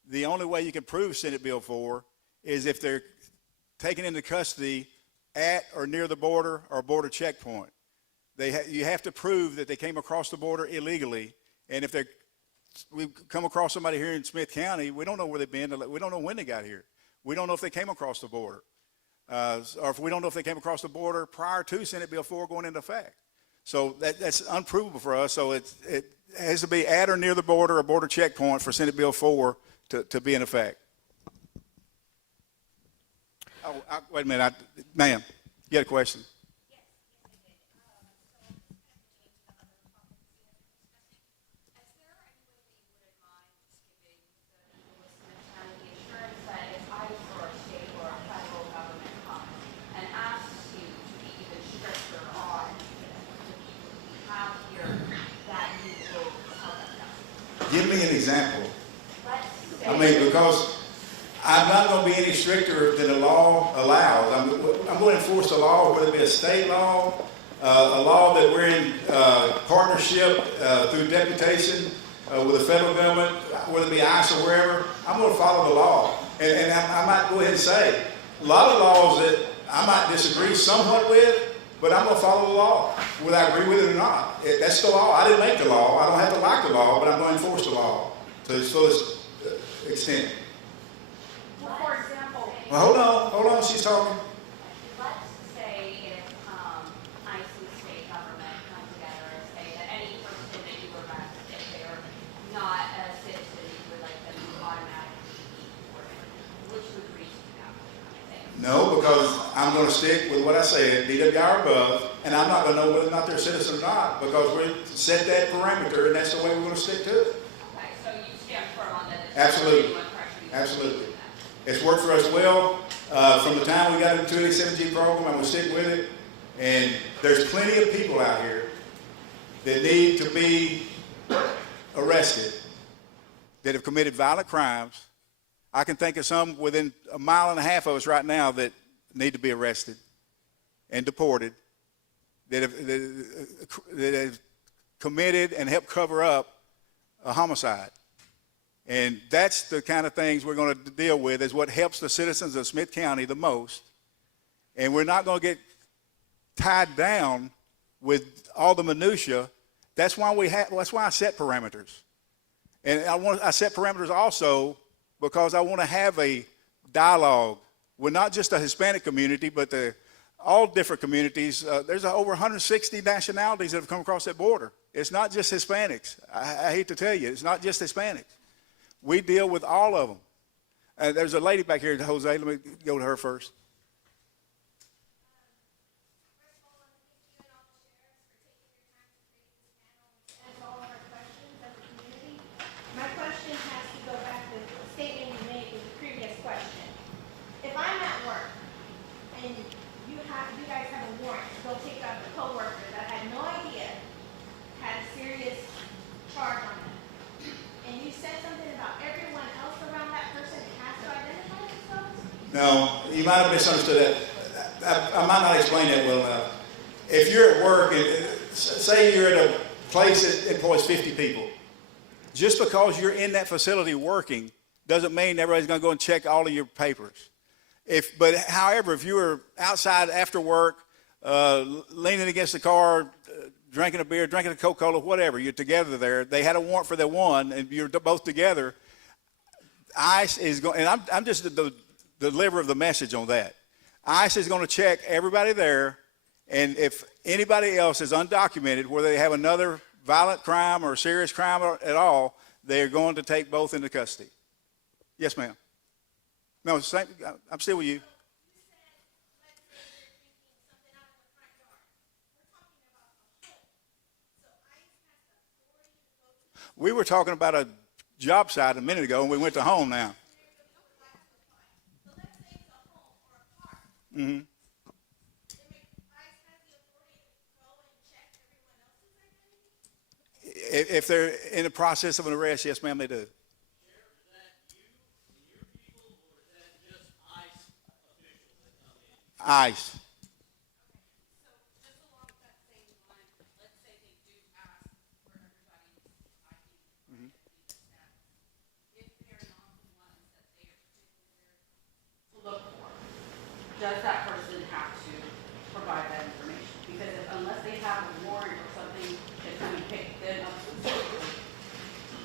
the only way you can prove Senate Bill 4 is if they're taken into custody at or near the border or border checkpoint. You have to prove that they came across the border illegally, and if we come across somebody here in Smith County, we don't know where they've been, we don't know when they got here. We don't know if they came across the border, or if we don't know if they came across the border prior to Senate Bill 4 going into effect. So that's unprovable for us. So it has to be at or near the border or border checkpoint for Senate Bill 4 to be in effect. Oh, wait a minute, ma'am, you had a question? Give me an example. I mean, because I'm not going to be any stricter than the law allows. I'm going to enforce the law, whether it be a state law, a law that we're in partnership through deputation with the federal government, whether it be ICE or wherever. I'm going to follow the law. And I might go ahead and say, a lot of laws that I might disagree somewhat with, but I'm going to follow the law, whether I agree with it or not. That's the law. I didn't make the law. I don't have to like the law, but I'm going to enforce the law to its fullest extent. Well, for example, Well, hold on, she's talking. let's say if ICE and the state government come together and say that any person that you arrest, if they're not a citizen, you would like them to automatically be deported. Which would reach that kind of thing? No, because I'm going to stick with what I said, DWI or above, and I'm not going to know whether or not they're a citizen or not, because we set that parameter, and that's the way we're going to stick to it. Okay, so you stand firm on that? Absolutely. Absolutely. It's worked for us well. From the time we got into the 287G program, I'm going to stick with it. And there's plenty of people out here that need to be arrested that have committed violent crimes. I can think of some within a mile and a half of us right now that need to be arrested and deported, that have committed and helped cover up a homicide. And that's the kind of things we're going to deal with, is what helps the citizens of Smith County the most. And we're not going to get tied down with all the minutia. That's why I set parameters. And I set parameters also because I want to have a dialogue with not just the Hispanic community, but all different communities. There's over 160 nationalities that have come across that border. It's not just Hispanics. I hate to tell you, it's not just Hispanics. We deal with all of them. There's a lady back here, Jose. Let me go to her first. My question has to go back to the statement you made with the previous question. If I'm at work and you guys have a warrant to go pick up a coworker that had no idea had a serious charge on them, and you said something about everyone else around that person has to identify themselves? No, you might have misunderstood that. I might not explain that well enough. If you're at work, and say you're at a place that employs 50 people, just because you're in that facility working doesn't mean everybody's going to go and check all of your papers. However, if you were outside after work, leaning against the car, drinking a beer, drinking a Coca-Cola, whatever, you're together there. They had a warrant for that one, and you're both together. ICE is going, and I'm just the deliverer of the message on that. ICE is going to check everybody there, and if anybody else is undocumented, whether they have another violent crime or serious crime at all, they're going to take both into custody. Yes, ma'am. No, I'm still with you. We were talking about a job site a minute ago, and we went to home now. Mm-hmm. If they're in the process of an arrest, yes, ma'am, they do. ICE. Does that person have to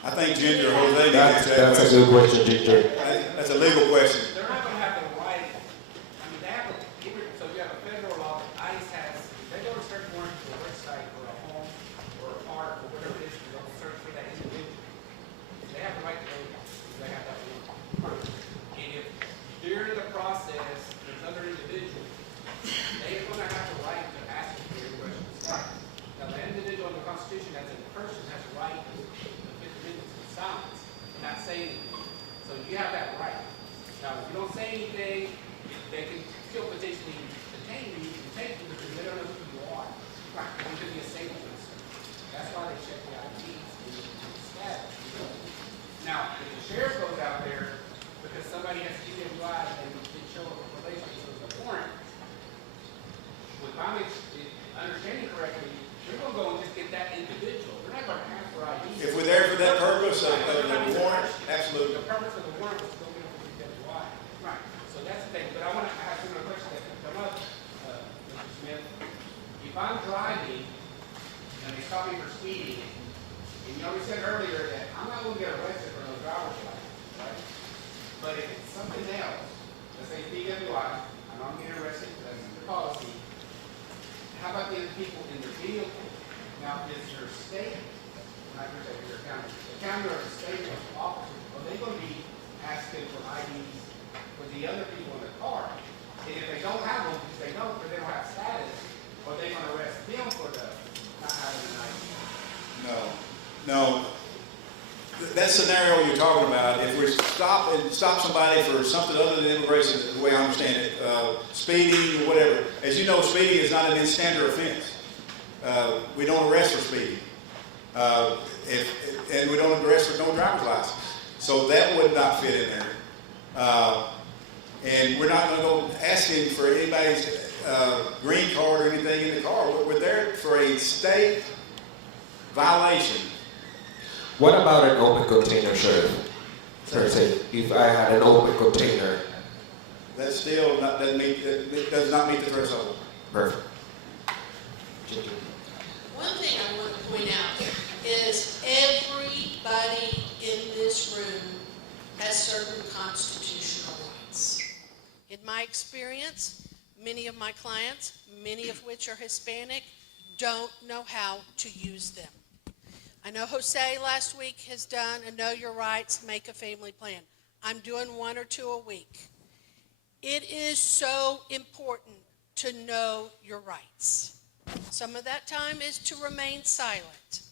I think Ginger or Jose need to answer that That's a question. good question, Ginger. That's a legal question. They're not gonna have the right, I mean, they have, so you have a federal law, ICE has, if they go to search warrant for a website or a home or a park or whatever it is, they'll search for that individual. They have the right to go there, they have that warrant. And if during the process, there's other individuals, they're gonna have the right to ask you for your questions. Now, the individual in the Constitution as a person has a right to 50 minutes of silence, not say anything. So you have that right. Now, if you don't say anything, they can still potentially detain you and take you because they don't know who you are. Right. You could be a safety concern. That's why they check the IDs and the status. Now, if the sheriff goes out there because somebody has DWI and didn't show up for probation, so it's a warrant, if I'm understanding correctly, you're going to go and just get that individual. They're not going to ask for IDs. If we're there for that purpose of the warrant, absolutely. The purpose of the warrant was to go get them for DWI. Right. So that's the thing. But I want to ask you a question that can come up, Mr. Smith. If I'm driving and they stop me for speeding, and you already said earlier that I'm not going to get arrested for no driver's license, right? But if it's something else, let's say DWI, I know I'm getting arrested, that's the policy. How about the other people in the vehicle? Now, is your state, not your state, your county, the county or the state officers, are they going to be asking for IDs for the other people in the car? And if they don't have them, because they don't, because they don't have status, are they going to arrest them for the not having an ID? No. That scenario you're talking about, if we stop somebody for something other than immigration, the way I understand it, speeding or whatever. As you know, speeding is not an instandard offense. We don't arrest for speeding. And we don't arrest for no driver's license. So that would not fit in there. And we're not going to go asking for anybody's green card or anything in the car. We're there for a state violation. What about an open container, Sheriff? For say, if I had an open container. That still does not meet the threshold. Perfect. Ginger. One thing I want to point out is everybody in this room has certain constitutional rights. In my experience, many of my clients, many of which are Hispanic, don't know how to use them. I know Jose last week has done a Know Your Rights, Make a Family Plan. I'm doing 1 or 2 a week. It is so important to know your rights. Some of that time is to remain silent.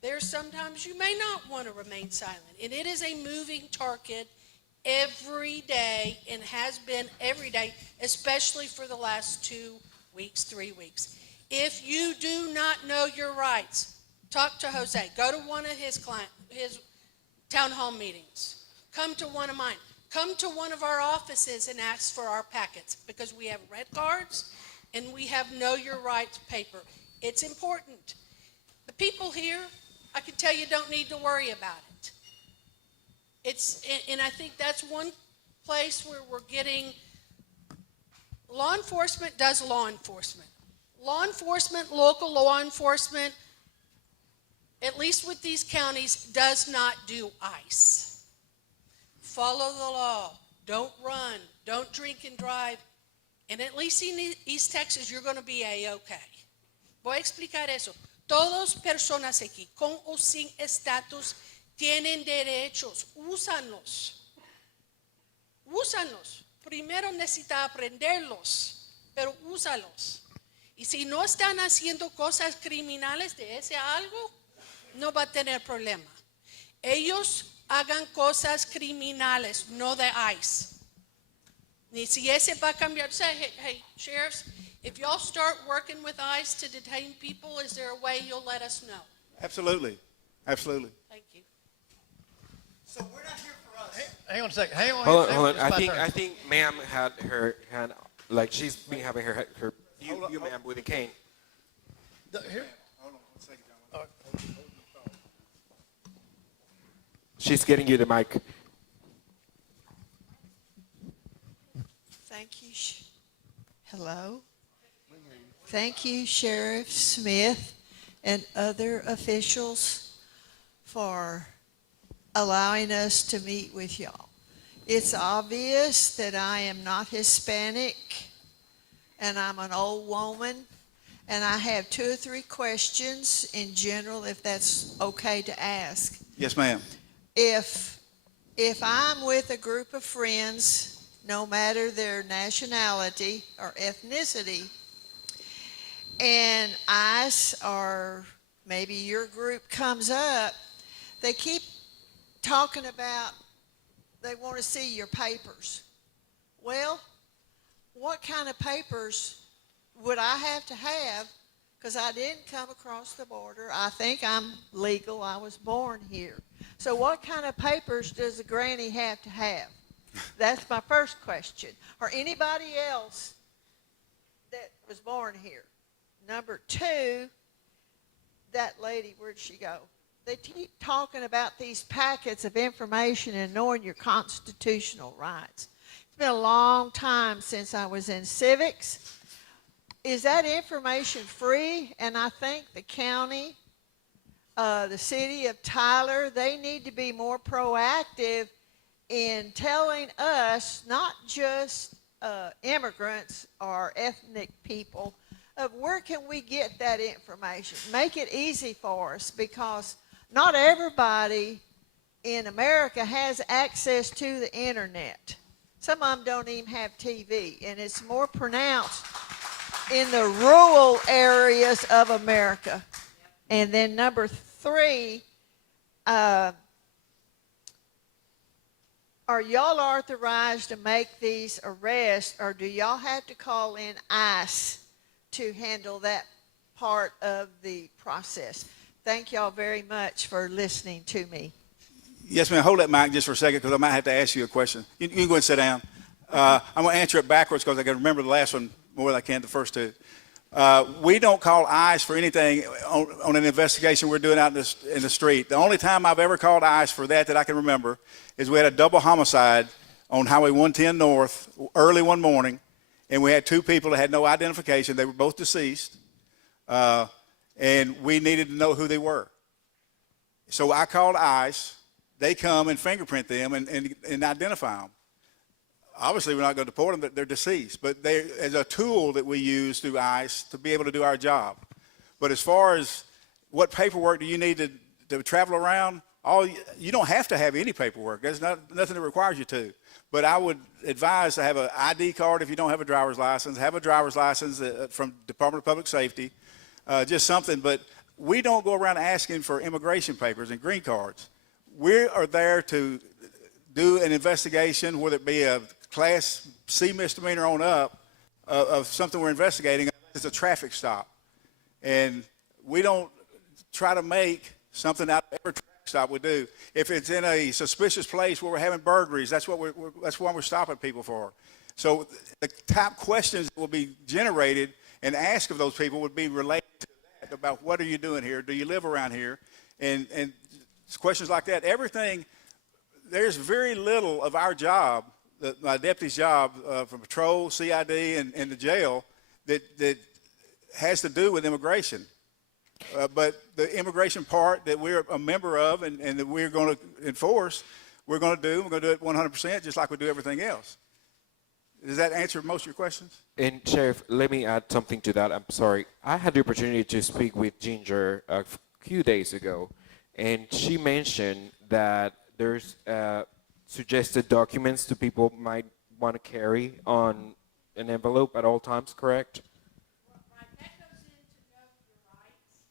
There's sometimes you may not want to remain silent, and it is a moving target every day and has been every day, especially for the last 2 weeks, 3 weeks. If you do not know your rights, talk to Jose. Go to one of his town hall meetings. Come to one of mine. Come to one of our offices and ask for our packets because we have red cards and we have Know Your Rights paper. It's important. The people here, I can tell you, don't need to worry about it. And I think that's one place where we're getting, law enforcement does law enforcement. Law enforcement, local law enforcement, at least with these counties, does not do ICE. Follow the law. Don't run. Don't drink and drive. And at least in East Texas, you're going to be A-okay. Voy a explicar eso. Todas personas aquí, con o sin estatus, tienen derechos. Úsalos. Úsalos. Primero necesita aprenderlos, pero úsalos. Y si no están haciendo cosas criminales de ese algo, no va a tener problema. Ellos hagan cosas criminales, no de ICE. Ni si ese va a cambiar. Say, hey, sheriffs, if y'all start working with ICE to detain people, is there a way you'll let us know? Absolutely. Absolutely. Thank you. So we're not here for us. Hang on a second. Hang on. Hold on. It's my turn. I think ma'am had her hand, like she's been having her you ma'am with a cane. Here. Hold on 1 second, John. All right. She's getting you the mic. Thank you. Hello. Thank you, Sheriff Smith and other officials for allowing us to meet with y'all. It's obvious that I am not Hispanic, and I'm an old woman, and I have 2 or 3 questions in general, if that's okay to ask. Yes, ma'am. If I'm with a group of friends, no matter their nationality or ethnicity, and ICE or maybe your group comes up, they keep talking about they want to see your papers. Well, what kind of papers would I have to have? Because I didn't come across the border. I think I'm legal. I was born here. So what kind of papers does a granny have to have? That's my first question. Or anybody else that was born here. Number 2, that lady, where'd she go? They keep talking about these packets of information and knowing your constitutional rights. It's been a long time since I was in civics. Is that information free? And I think the county, the city of Tyler, they need to be more proactive in telling us, not just immigrants or ethnic people, of where can we get that information. Make it easy for us, because not everybody in America has access to the internet. Some of them don't even have TV, and it's more pronounced in the rural areas of America. And then number 3, are y'all authorized to make these arrests, or do y'all have to call in ICE to handle that part of the process? Thank y'all very much for listening to me. Yes, ma'am. Hold that mic just for a second, because I might have to ask you a question. You can go ahead and sit down. I'm going to answer it backwards because I can remember the last one more than I can the first 2. We don't call ICE for anything on an investigation we're doing out in the street. The only time I've ever called ICE for that I can remember is we had a double homicide on Highway 110 North early one morning, and we had 2 people that had no identification. They were both deceased, and we needed to know who they were. So I called ICE. They come and fingerprint them and identify them. Obviously, we're not going to deport them. They're deceased. But they, as a tool that we use through ICE to be able to do our job. But as far as what paperwork do you need to travel around, you don't have to have any paperwork. There's nothing that requires you to. But I would advise to have an ID card if you don't have a driver's license. Have a driver's license from Department of Public Safety. Just something. But we don't go around asking for immigration papers and green cards. We are there to do an investigation, whether it be a Class C misdemeanor on up, of something we're investigating. It's a traffic stop. And we don't try to make something out of every traffic stop we do. If it's in a suspicious place where we're having burglaries, that's what we're stopping people for. So the type questions that will be generated and asked of those people would be related to that, about what are you doing here? Do you live around here? And questions like that. Everything, there's very little of our job, my deputy's job from patrol, CID, and the jail that has to do with immigration. But the immigration part that we're a member of and that we're going to enforce, we're going to do it 100%, just like we do everything else. Does that answer most of your questions? And Sheriff, let me add something to that. I'm sorry. I had the opportunity to speak with Ginger a few days ago, and she mentioned that there's suggested documents that people might want to carry on an envelope at all times, correct? Right, that goes in to know your rights.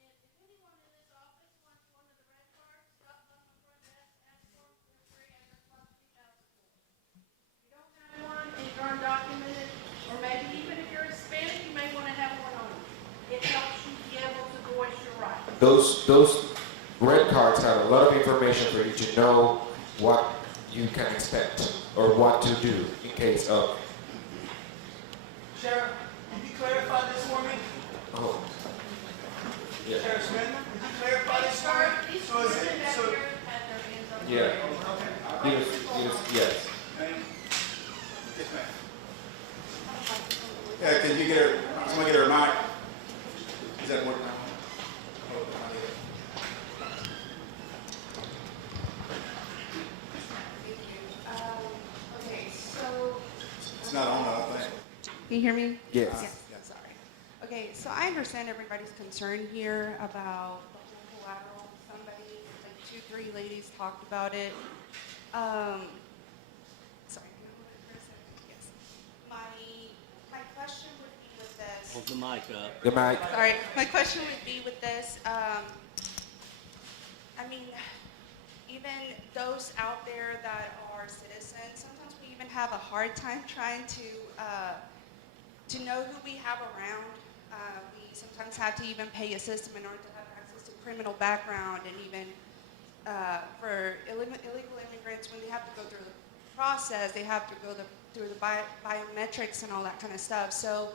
And if anyone in this office wants one of the red cards, stop on the front desk, ask for them, they're free, and they're supposed to be eligible. If you don't have one and you're undocumented, or maybe even if you're Hispanic, you may want to have one on you. It helps you be able to voice your rights. Those red cards have a lot of information for you to know what you can expect or what to do in case of. Sheriff, can you clarify this for me? Oh. Yeah. Sheriff Smith, can you clarify this for me? These So is women it, back so, here had their hands on Yeah. okay. Yes. Yes, ma'am. Yeah, can you get her, someone get her a mic? Is that working? Can you hear me? Yes. Yes, sorry. Okay, so I understand everybody's concern here about the whole collateral. Somebody, like 2, 3 ladies talked about it. Sorry, can you hold it for a second? Yes. My question would be with this. Hold the mic up. The mic. Sorry, my question would be with this, I mean, even those out there that are citizens, sometimes we even have a hard time trying to know who we have around. We sometimes have to even pay a system in order to have access to criminal background, and even for illegal immigrants, when they have to go through the process, they have to go through the biometrics and all that kind of stuff. So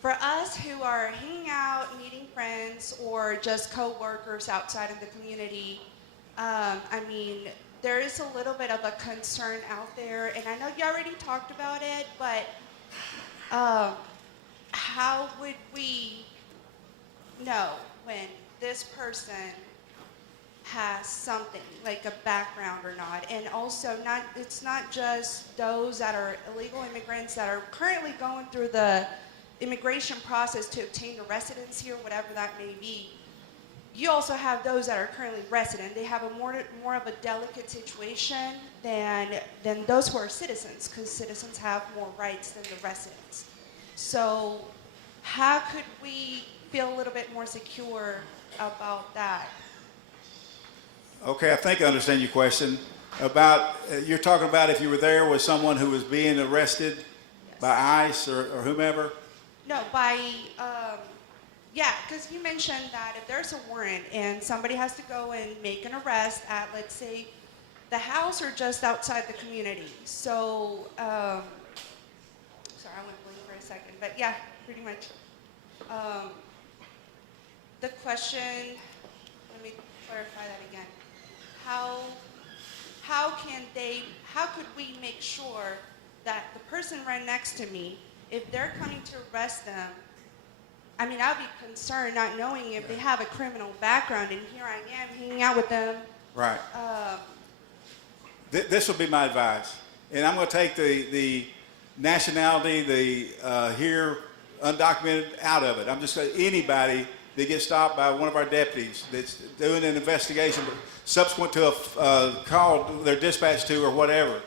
for us who are hanging out, meeting friends, or just co-workers outside of the community, I mean, there is a little bit of a concern out there, and I know you already talked about it, but how would we know when this person has something like a background or not? And also, it's not just those that are illegal immigrants that are currently going through the immigration process to obtain a residency or whatever that may be. You also have those that are currently resident. They have a more of a delicate situation than those who are citizens, because citizens have more rights than the residents. So how could we feel a little bit more secure about that? Okay, I think I understand your question. About, you're talking about if you were there with someone who was being arrested by ICE or whomever? No, yeah, because you mentioned that if there's a warrant and somebody has to go and make an arrest at, let's say, the house or just outside the community. So, sorry, I went blank for a second, but yeah, pretty much. The question, let me clarify that again. How could we make sure that the person right next to me, if they're coming to arrest them, I mean, I'd be concerned not knowing if they have a criminal background, and here I am hanging out with them. Right. This would be my advice. And I'm going to take the nationality, the here undocumented out of it. I'm just saying anybody that gets stopped by one of our deputies that's doing an investigation subsequent to a call they're dispatched to or whatever.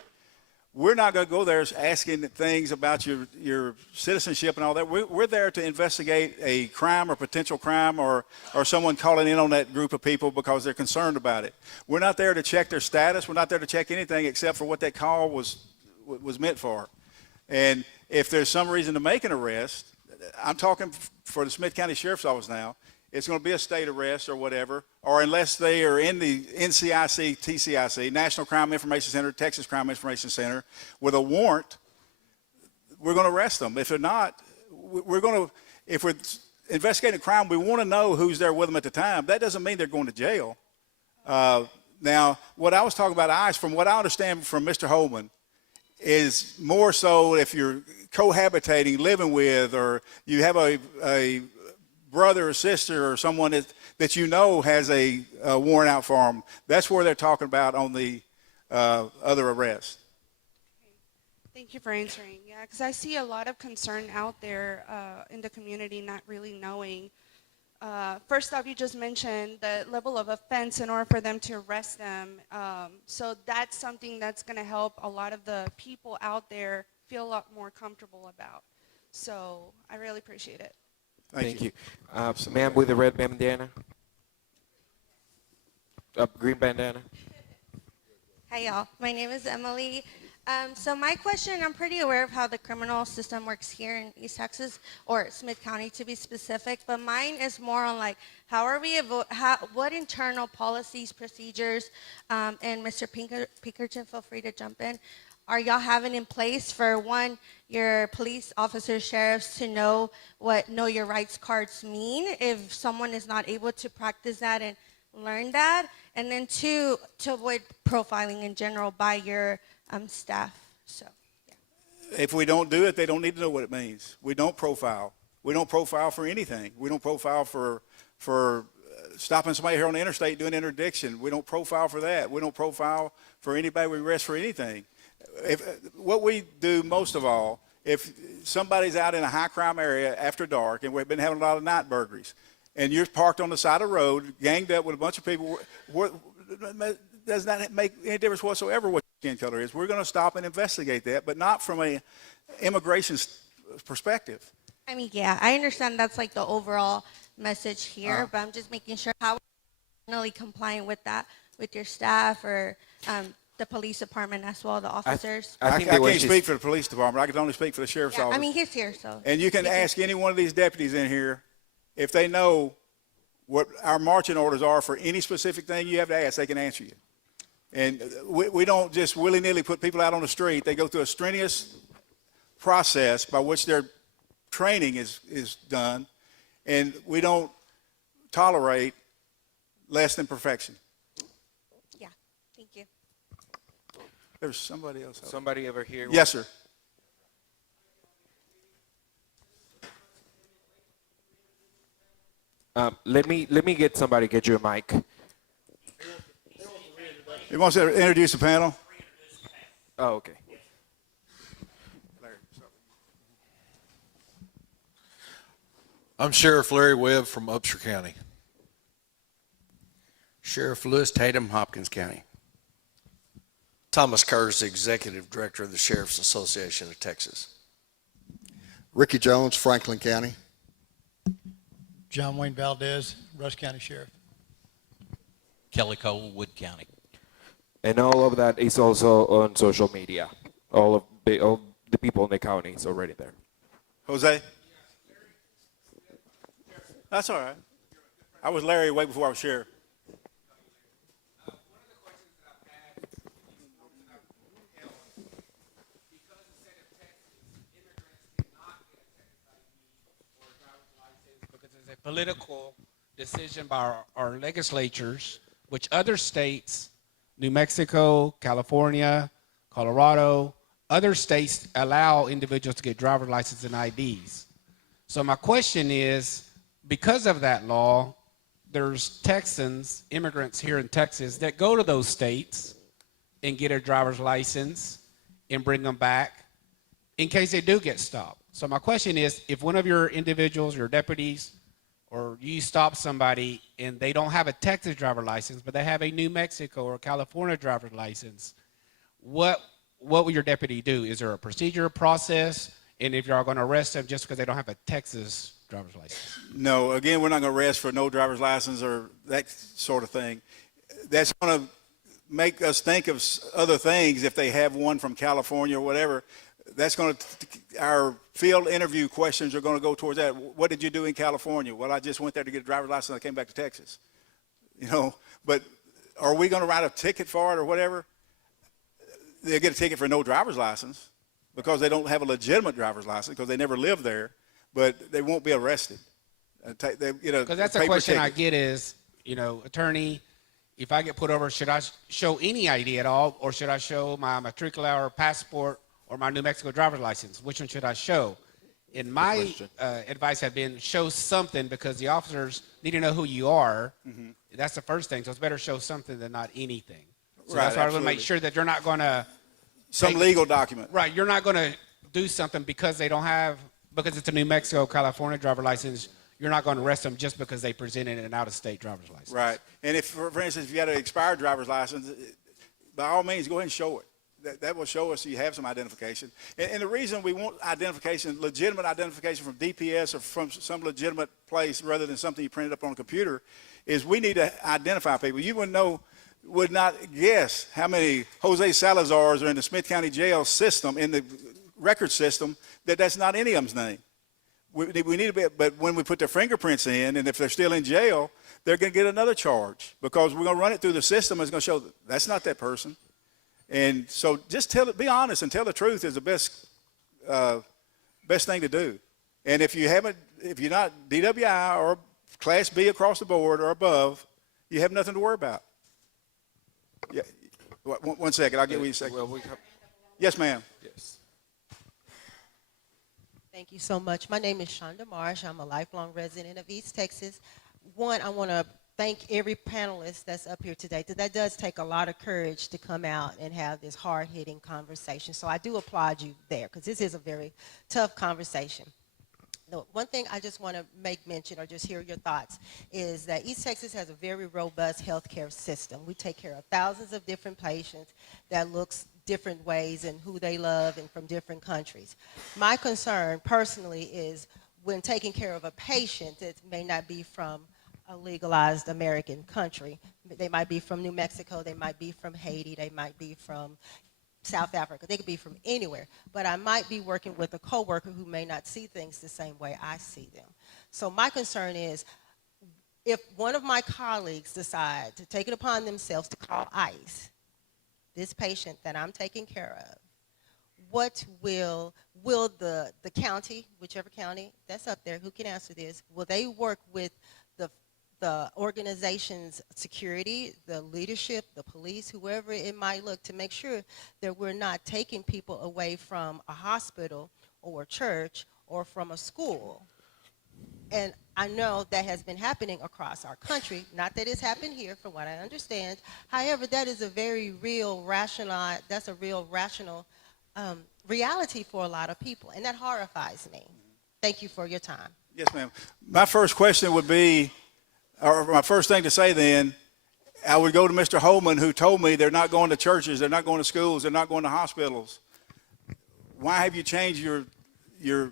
We're not going to go there asking things about your citizenship and all that. We're there to investigate a crime or potential crime or someone calling in on that group of people because they're concerned about it. We're not there to check their status. We're not there to check anything except for what that call was meant for. And if there's some reason to make an arrest, I'm talking for the Smith County Sheriff's Office now, it's going to be a state arrest or whatever, or unless they are in the NCIC, TCIC, National Crime Information Center, Texas Crime Information Center, with a warrant, we're going to arrest them. If they're not, if we're investigating a crime, we want to know who's there with them at the time. That doesn't mean they're going to jail. Now, what I was talking about ICE, from what I understand from Mr. Holman, is more so if you're cohabitating, living with, or you have a brother or sister or someone that you know has a warrant out for them. That's where they're talking about on the other arrest. Thank you for answering. Yeah, because I see a lot of concern out there in the community not really knowing. First off, you just mentioned the level of offense in order for them to arrest them. So that's something that's going to help a lot of the people out there feel a lot more comfortable about. So I really appreciate it. Thank you. Ma'am with the red bandana. Green bandana. Hi, y'all. My name is Emily. So my question, I'm pretty aware of how the criminal system works here in East Texas, or Smith County to be specific, but mine is more on like, how are we, what internal policies, procedures, and Mr. Pinkerton, feel free to jump in, are y'all having in place for, one, your police officers, sheriffs to know what Know Your Rights cards mean if someone is not able to practice that and learn that? And then two, to avoid profiling in general by your staff. So, yeah. If we don't do it, they don't need to know what it means. We don't profile. We don't profile for anything. We don't profile for stopping somebody here on the interstate doing interdiction. We don't profile for that. We don't profile for anybody we arrest for anything. What we do most of all if somebody's out in a high crime area after dark, and we've been having a lot of night burglaries, and you're parked on the side of the road, ganged up with a bunch of people, does not make any difference whatsoever what your skin color is. We're going to stop and investigate that, but not from a immigration perspective. I mean, yeah, I understand that's like the overall message here, but I'm just making sure how we're really complying with that with your staff or the police department as well, the officers. I think the way can't she's- speak for the police department. I can only speak for the sheriff's Yeah, office. I mean, he's here, so. And you can ask any one of these deputies in here if they know what our marching orders are for any specific thing you have to ask, they can answer you. And we don't just willy-nilly put people out on the street. They go through a strenuous process by which their training is done, and we don't tolerate less than perfection. Yeah, thank you. There's somebody else. Somebody over here. Yes, sir. Let me get you a mic. You want to introduce the panel? Oh, okay. I'm Sheriff Larry Webb from Upshur County. Sheriff Lewis Tatum, Hopkins County. Thomas Kurz, Executive Director of the Sheriff's Association of Texas. Ricky Jones, Franklin County. John Wayne Valdez, Rush County Sheriff. Kelly Cole, Wood County. And all of that is also on social media. All of the people in the county is already there. Jose? That's all right. I was Larry way before I was sheriff. Because it's a political decision by our legislatures, which other states, New Mexico, California, Colorado, other states allow individuals to get driver's license and IDs. So my question is, because of that law, there's Texans, immigrants here in Texas, that go to those states and get a driver's license and bring them back in case they do get stopped. So my question is, if one of your individuals, your deputies, or you stop somebody and they don't have a Texas driver's license, but they have a New Mexico or California driver's license, what will your deputy do? Is there a procedure, process? And if you're going to arrest them just because they don't have a Texas driver's license? No, again, we're not going to arrest for no driver's license or that sort of thing. That's going to make us think of other things if they have one from California or whatever. That's going to, our field interview questions are going to go towards that. What did you do in California? Well, I just went there to get a driver's license and I came back to Texas. You know, but are we going to write a ticket for it or whatever? They'll get a ticket for no driver's license because they don't have a legitimate driver's license because they never lived there, but they won't be arrested. Because that's a question I get is, you know, attorney, if I get put over, should I show any ID at all, or should I show my matricular or passport or my New Mexico driver's license? Which one should I show? And my advice had been show something because the officers need to know who you are. Mm-hmm. That's the first thing. So it's better show something than not anything. So right, that's why I want to absolutely. make sure that you're not going to some legal document. Right, you're not going to do something because they don't have, because it's a New Mexico, California driver's license. You're not going to arrest them just because they presented an out-of-state driver's license. Right. And if, for instance, if you got an expired driver's license, by all means, go ahead and show it. That will show us you have some identification. And the reason we want identification, legitimate identification from DPS or from some legitimate place rather than something you printed up on a computer, is we need to identify people. You would not guess how many Jose Salazars are in the Smith County jail system, in the record system, that's not any of them's name. We need to be, but when we put their fingerprints in, and if they're still in jail, they're going to get another charge because we're going to run it through the system. It's going to show that's not that person. And so just be honest and tell the truth is the best thing to do. And if you're not DWI or Class B across the board or above, you have nothing to worry about. Yeah. One second. I'll get what you say. Yes, ma'am. Yes. Thank you so much. My name is Shonda Marsh. I'm a lifelong resident of East Texas. One, I want to thank every panelist that's up here today. That does take a lot of courage to come out and have this hard-hitting conversation. So I do applaud you there, because this is a very tough conversation. The one thing I just want to make mention, or just hear your thoughts, is that East Texas has a very robust healthcare system. We take care of thousands of different patients that looks different ways and who they love and from different countries. My concern personally is when taking care of a patient that may not be from a legalized American country. They might be from New Mexico, they might be from Haiti, they might be from South Africa, they could be from anywhere. But I might be working with a coworker who may not see things the same way I see them. So my concern is, if one of my colleagues decide to take it upon themselves to call ICE, this patient that I'm taking care of, what will the county, whichever county that's up there, who can answer this, will they work with the organization's security, the leadership, the police, whoever it might look, to make sure that we're not taking people away from a hospital or a church or from a school? And I know that has been happening across our country. Not that it's happened here, from what I understand. However, that is a very real rational reality for a lot of people, and that horrifies me. Thank you for your time. Yes, ma'am. My first question would be, or my first thing to say then, I would go to Mr. Holman, who told me they're not going to churches, they're not going to schools, they're not going to hospitals. Why have you changed your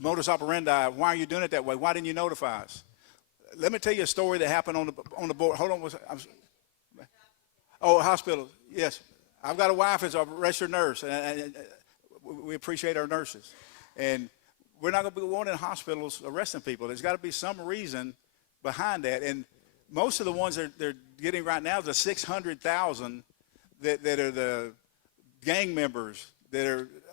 modus operandi? Why are you doing it that way? Why didn't you notify us? Let me tell you a story that happened on the board. Hold on. Hospital. Yes. I've got a wife who's a registered nurse, and we appreciate our nurses. And we're not going to be going in hospitals arresting people. There's got to be some reason behind that. And most of the ones they're getting right now, the 600,000 that are the gang members that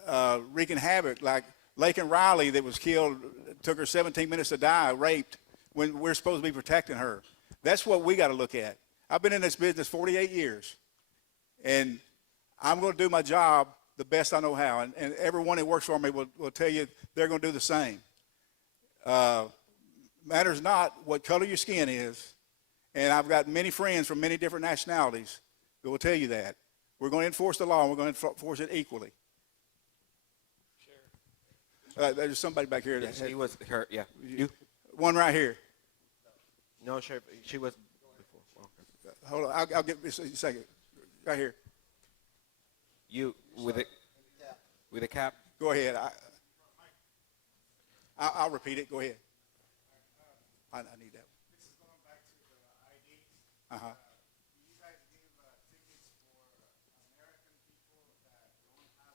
are wreaking havoc, like Laken Riley that was killed, took her 17 minutes to die, raped, when we're supposed to be protecting her. That's what we got to look at. I've been in this business 48 years, and I'm going to do my job the best I know how. And everyone that works for me will tell you they're going to do the same. Matters not what color your skin is, and I've got many friends from many different nationalities that will tell you that. We're going to enforce the law, and we're going to enforce it equally. There's somebody back here. Yes, he was her. Yeah. You? One right here. No, Sheriff, she was before. Okay. Hold on, I'll get this a second. Right here. You with a cap? Go ahead. I'll repeat it. Go ahead. I need that. This is going back to the IDs. Uh-huh. You guys give tickets for American people that don't have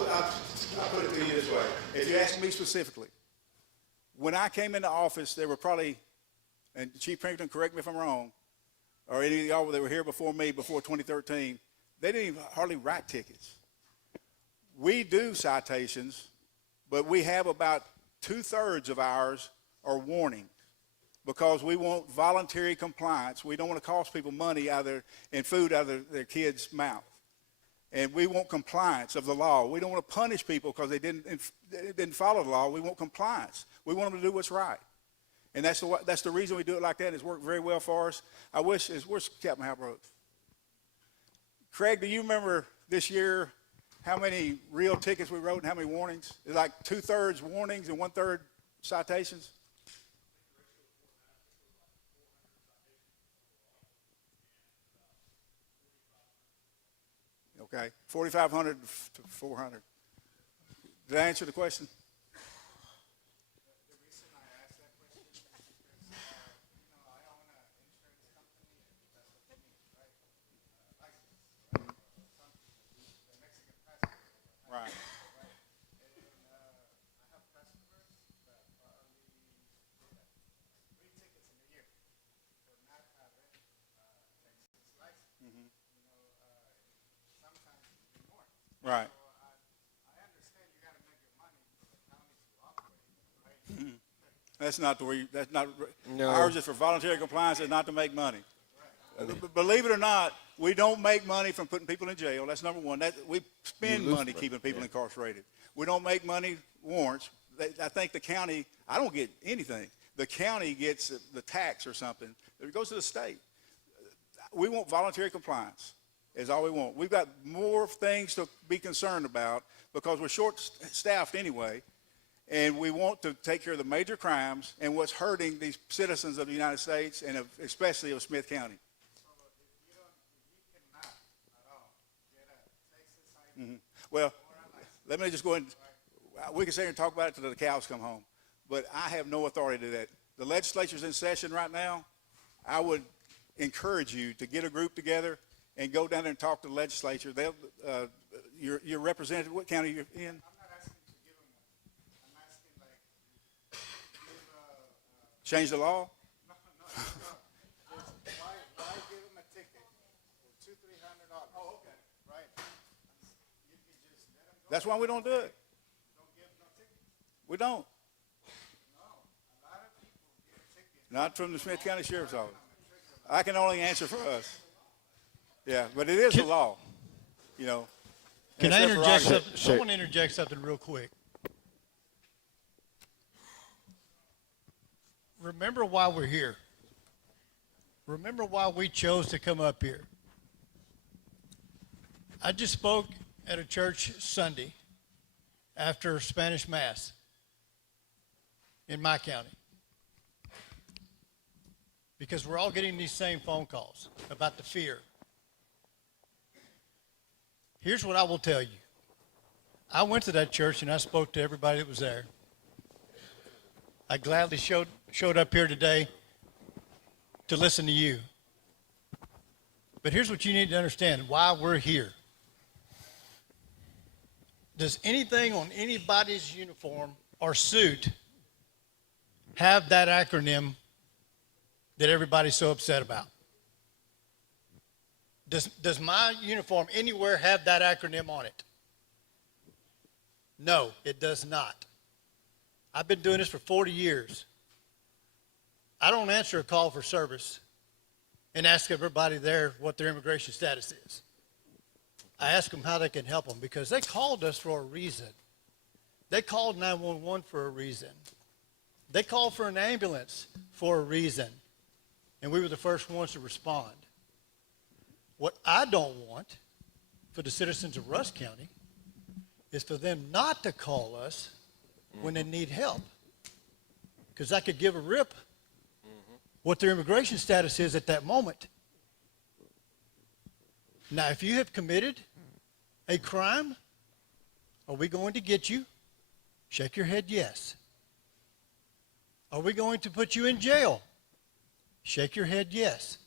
a license. I'll put it to you this way. If you ask me specifically, when I came into office, there were probably, and Chief Pinkerton, correct me if I'm wrong, or any of y'all that were here before me, before 2013, they didn't even hardly write tickets. We do citations, but we have about 2/3 of ours are warnings, because we want voluntary compliance. We don't want to cost people money and food out of their kids' mouth. And we want compliance of the law. We don't want to punish people because they didn't follow the law. We want compliance. We want them to do what's right. And that's the reason we do it like that. It's worked very well for us. where's Captain Halbrook? Craig, do you remember this year how many real tickets we wrote and how many warnings? It's like 2/3 warnings and 1/3 citations. Okay, 4,500 to 400. Did I answer the question? The reason I asked that question is because, I own an insurance company, and that's what you need, right? License, right? The Mexican passport. Right. Right. And I have customers that probably get 3 tickets in a year for not having Texas license. Mm-hmm. Sometimes it's more. Right. So I understand you got to make your money for the county to operate, right? That's not the way. That's not. No. Ours is for voluntary compliance and not to make money. Believe it or not, we don't make money from putting people in jail. That's number one. We spend money keeping people incarcerated. We don't make money warrants. I think the county, I don't get anything. The county gets the tax or something. It goes to the state. We want voluntary compliance is all we want. We've got more things to be concerned about because we're short-staffed anyway, and we want to take care of the major crimes and what's hurting these citizens of the United States and especially of Smith County. Well, let me just go ahead and, we can sit here and talk about it till the cows come home, but I have no authority to do that. The legislature's in session right now. I would encourage you to get a group together and go down there and talk to the legislature. They'll, your representative, what county you're in? I'm not asking to give them one. I'm asking like, change the law? No. Why give them a ticket for $200-300? Oh, okay. Right. You can just let them go. That's why we don't do it. Don't give them no tickets. We don't. No. A lot of people get tickets. Not from the Smith County Sheriff's Office. I can only answer for us. Yeah, but it is the law, you know. Can I interject something? I want to interject something real quick. Remember why we're here. Remember why we chose to come up here. I just spoke at a church Sunday after Spanish Mass in my county. Because we're all getting these same phone calls about the fear. Here's what I will tell you. I went to that church and I spoke to everybody that was there. I gladly showed up here today to listen to you. But here's what you need to understand, why we're here. Does anything on anybody's uniform or suit have that acronym that everybody's so upset about? Does my uniform anywhere have that acronym on it? No, it does not. I've been doing this for 40 years. I don't answer a call for service and ask everybody there what their immigration status is. I ask them how they can help them because they called us for a reason. They called 911 for a reason. They called for an ambulance for a reason. And we were the first ones to respond. What I don't want for the citizens of Rusk County is for them not to call us when they need help. Because I could give a rip what their immigration status is at that moment. Now, if you have committed a crime, are we going to get you? Shake your head, yes. Are we going to put you in jail? Shake your head, yes.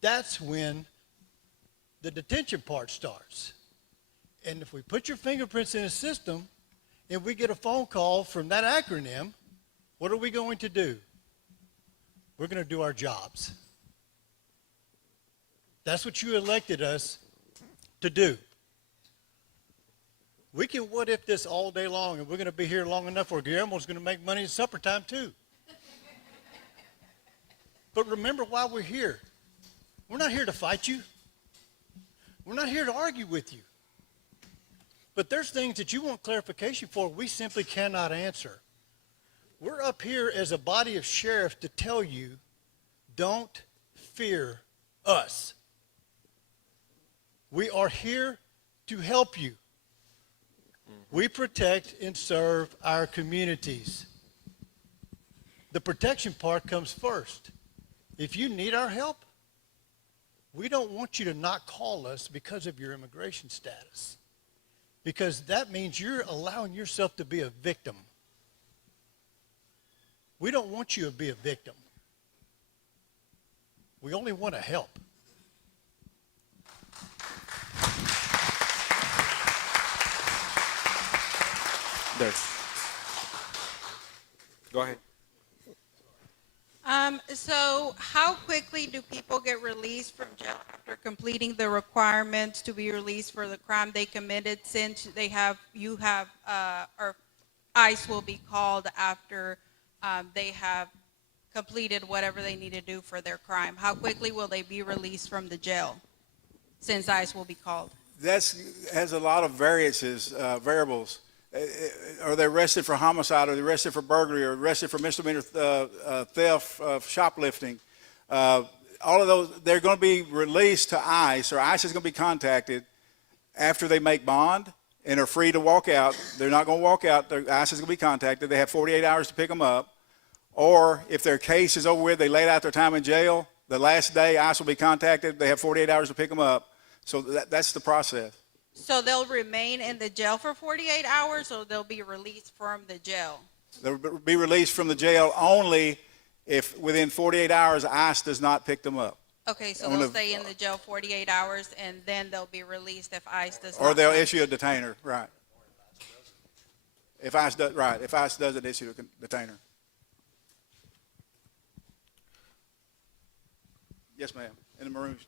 That's when the detention part starts. And if we put your fingerprints in a system and we get a phone call from that acronym, what are we going to do? We're going to do our jobs. That's what you elected us to do. We can what if this all day long, and we're going to be here long enough where Guillermo's going to make money at supper time too. But remember why we're here. We're not here to fight you. We're not here to argue with you. But there's things that you want clarification for we simply cannot answer. We're up here as a body of sheriffs to tell you, don't fear us. We are here to help you. We protect and serve our communities. The protection part comes first. If you need our help, we don't want you to not call us because of your immigration status. Because that means you're allowing yourself to be a victim. We don't want you to be a victim. We only want to help. There. Go ahead. So how quickly do people get released from jail after completing the requirements to be released for the crime they committed, since or ICE will be called after they have completed whatever they need to do for their crime? How quickly will they be released from the jail, since ICE will be called? That has a lot of variables. or they're arrested for homicide, or they're arrested for burglary, or arrested for misdemeanor theft, shoplifting, all of those, they're going to be released to ICE, or ICE is going to be contacted after they make bond and are free to walk out. They're not going to walk out. ICE is going to be contacted. They have 48 hours to pick them up. Or if their case is over with, they laid out their time in jail, the last day ICE will be contacted. They have 48 hours to pick them up. So that's the process. So they'll remain in the jail for 48 hours, or they'll be released from the jail? They'll be released from the jail only if within 48 hours ICE does not pick them up. Okay, so they'll stay in the jail 48 hours, and then they'll be released if ICE does not. Or they'll issue a detainer, right. If ICE doesn't issue a detainer. Yes, ma'am, in the maroon.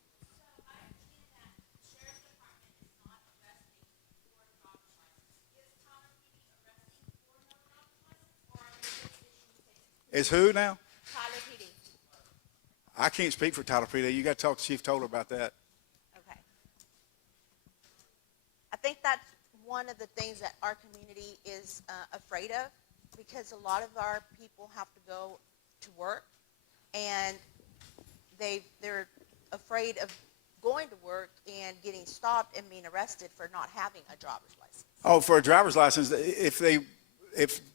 Is who now? Tyler PD. I can't speak for Tyler PD. You got to talk to Chief Toller about that. Okay. I think that's one of the things that our community is afraid of, because a lot of our people have to go to work, and they're afraid of going to work and getting stopped and being arrested for not having a driver's license. Oh, for a driver's license, if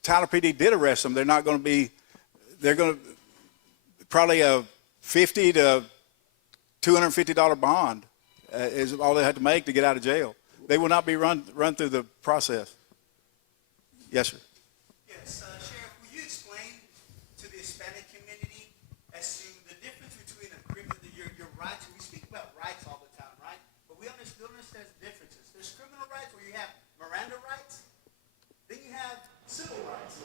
Tyler PD did arrest them, they're going to probably a $50 to $250 bond is all they have to make to get out of jail. They will not be run through the process. Yes, sir. Yes, Sheriff, will you explain to the Hispanic community as to the difference between a criminal, your rights? We speak about rights all the time, right? But we understand differences. There's criminal rights where you have Miranda rights, then you have civil rights,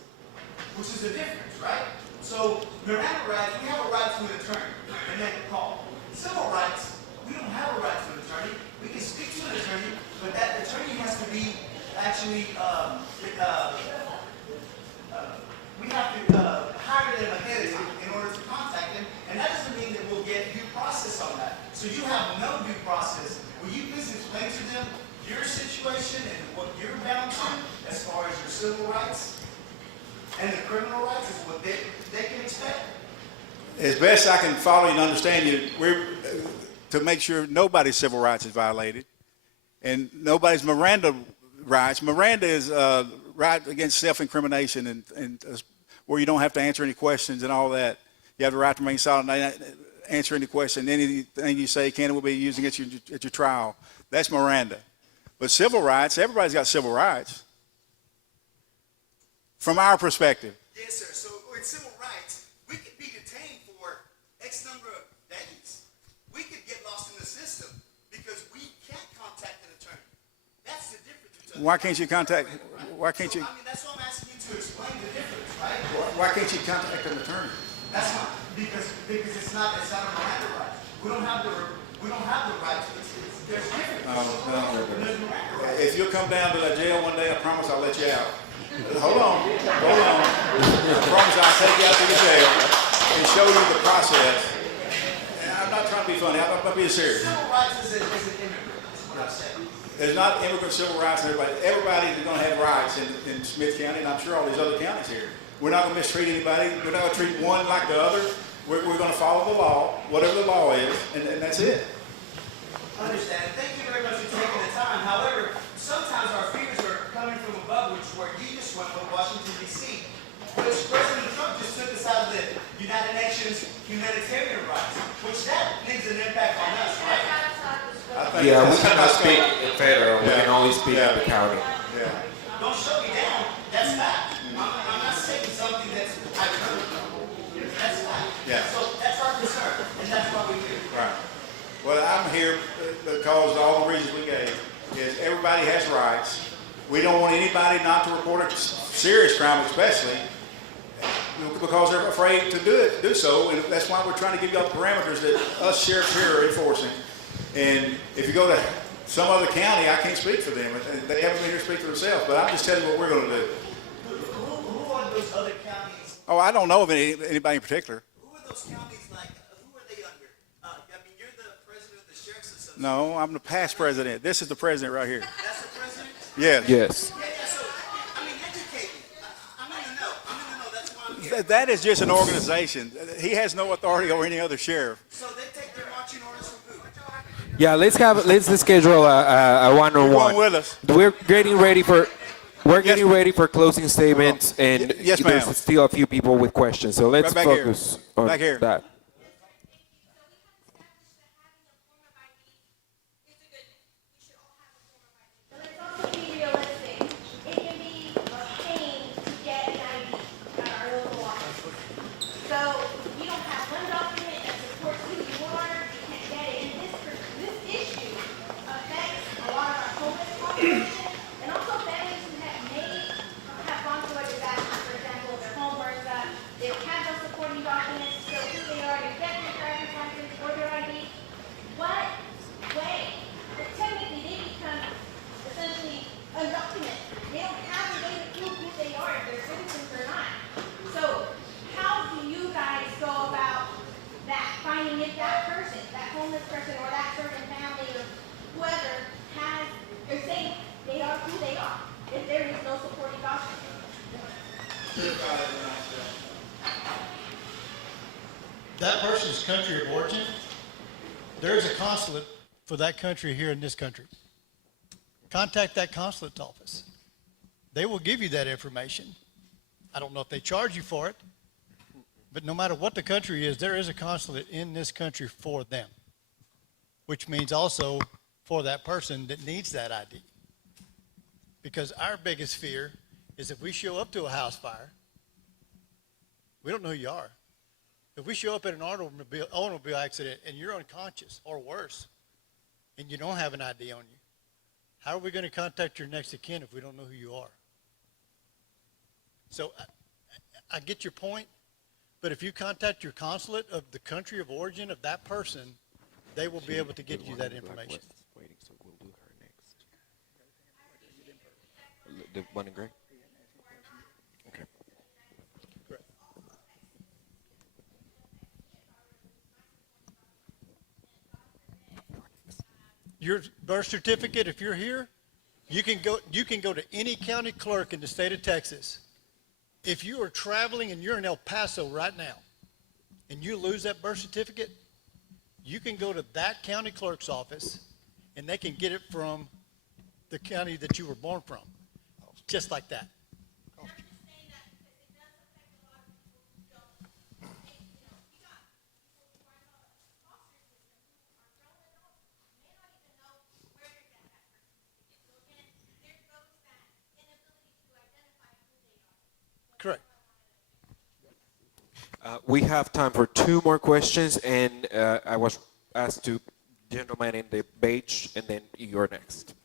which is a difference, right? So Miranda rights, we have a right to an attorney and make a call. Civil rights, we don't have a right to an attorney. We can speak to an attorney, but that attorney has to be actually, we have to hire them ahead of time in order to contact them, and that doesn't mean that we'll get due process on that. So you have no due process. Will you please explain to them your situation and what you're bound to as far as your civil rights and the criminal rights is what they can expect? As best I can follow you and understand you, we're to make sure nobody's civil rights is violated and nobody's Miranda rights. Miranda is right against self-incrimination and where you don't have to answer any questions and all that. You have the right to remain silent and answer any question. Anything you say can and will be used against you at your trial. That's Miranda. But civil rights, everybody's got civil rights. From our perspective. Yes, sir. So in civil rights, we could be detained for X number of days. We could get lost in the system because we can't contact an attorney. That's the difference. Why can't you contact? Why can't you? I mean, that's why I'm asking you to explain the difference, right? Why can't you contact an attorney? That's not because it's not a Miranda right. We don't have the right to. There's difference. There's Miranda rights. If you'll come down to the jail one day, I promise I'll let you out. Hold on. I promise I'll take you out to the jail and show you the process. And I'm not trying to be funny. I'm being serious. Civil rights is an immigrant. That's what I'm saying. There's not immigrant civil rights and everybody. Everybody is going to have rights in Smith County, and I'm sure all these other counties here. We're not going to mistreat anybody. We're not going to treat one like the other. We're going to follow the law, whatever the law is, and that's it. I understand. Thank you very much for taking the time. However, sometimes our fears are coming from above, which where you just went with Washington, D.C., which President Trump just took us out of the United Nations humanitarian rights, which that leaves an impact on us, right? Yeah, we cannot speak in federal. We can only speak in the county. Yeah. Don't shut me down. That's fact. I'm not saying something that's hyperbole. That's fact. Yeah. So that's our concern, and that's why we're here. Right. Well, I'm here because all the reasons we gave is everybody has rights. We don't want anybody not to report a serious crime, especially because they're afraid to do so, and that's why we're trying to give you all the parameters that us sheriffs here are enforcing. And if you go to some other county, I can't speak for them. They haven't been here to speak for themselves, but I'm just telling you what we're going to do. Who are those other counties? Oh, I don't know of anybody in particular. Who are those counties like? Who are they under? I mean, you're the president of the Sheriff's Association. No, I'm the past president. This is the president right here. That's the president? Yes. Yes. Yeah, so, I That is just an organization. He has no authority over any other sheriff. So they take their marching orders from who? Yeah, let's schedule a one-on-one. You're going with us. We're getting ready for closing statements, and Yes, ma'am. there's still a few people with questions. So let's Right back here. focus on Back here. that. But let's also be realistic. It can be a pain to get an ID at our local office. So you don't have one document that supports who you are, you can't get it. And this issue affects a lot of our homeless population and also families who have gone through a disaster. For example, their home burns up, they don't have those supporting documents to show who they are, to get their driver's license or their ID. What way? But technically, they become essentially undocumented. They don't have a way to prove who they are, if they're citizens or not. So how do you guys go about that, finding if that person, that homeless person or that certain family or whoever has, or saying they are who they are, if there is no supporting document? That person's country of origin, there's a consulate for that country here in this country. Contact that consulate's office. They will give you that information. I don't know if they charge you for it, but no matter what the country is, there is a consulate in this country for them, which means also for that person that needs that ID. Because our biggest fear is if we show up to a house fire, we don't know who you are. If we show up at an automobile accident and you're unconscious or worse, and you don't have an ID on you, how are we going to contact your next of kin if we don't know who you are? So I get your point, but if you contact your consulate of the country of origin of that person, they will be able to get you that information. The one in gray? Okay. Your birth certificate, if you're here, you can go to any county clerk in the state of Texas. If you are traveling and you're in El Paso right now and you lose that birth certificate, you can go to that county clerk's office and they can get it from the county that you were born from. Just like that. Correct. We have time for 2 more questions, and I was asked to gentleman in the beige, and then you're next.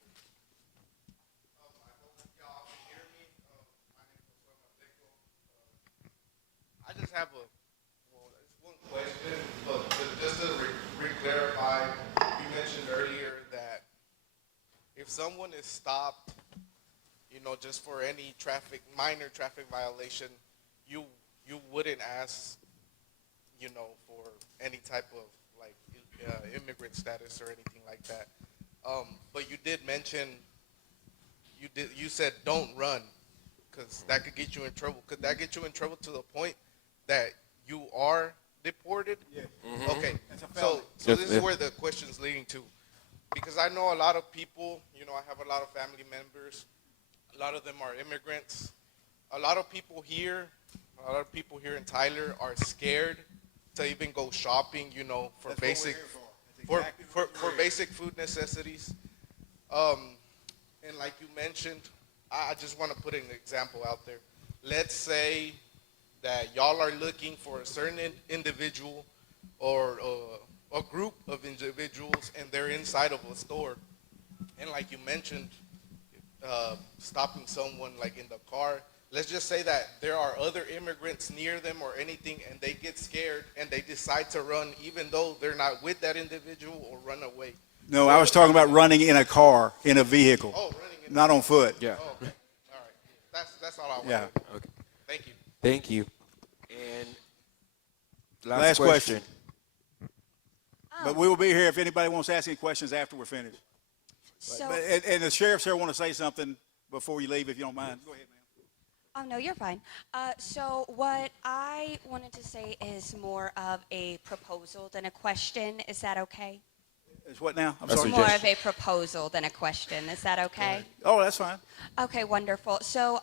I just have one question, but just to re-clarify, you mentioned earlier that if someone is stopped, just for any minor traffic violation, you wouldn't ask, for any type of immigrant status or anything like that. But you did mention, you said don't run, because that could get you in trouble. Could that get you in trouble to the point that you are deported? Yeah. Mm-hmm. Okay. So This is where the question's leading to, because I know a lot of people. I have a lot of family members. A lot of them are immigrants. A lot of people here in Tyler are scared to even go shopping. For basic for basic food necessities. And like you mentioned, I just want to put an example out there. Let's say that y'all are looking for a certain individual or a group of individuals, and they're inside of a store. And like you mentioned, stopping someone in the car. Let's just say that there are other immigrants near them or anything, and they get scared and they decide to run even though they're not with that individual, or run away. No, I was talking about running in a car, in a vehicle. Oh, running in not on foot. Yeah. Oh, okay. All right. That's all I wanted. Yeah. Okay. Thank you. Thank you. And Last question. But we will be here if anybody wants to ask any questions after we're finished. And the sheriffs here want to say something before you leave, if you don't mind. Go ahead, Oh, no, you're fine. So what I wanted to say is more of a proposal than a question. Is that okay? Is what now? I'm That's sorry. a More of a proposal than a question. Is that okay? Oh, that's fine. Okay, wonderful. So,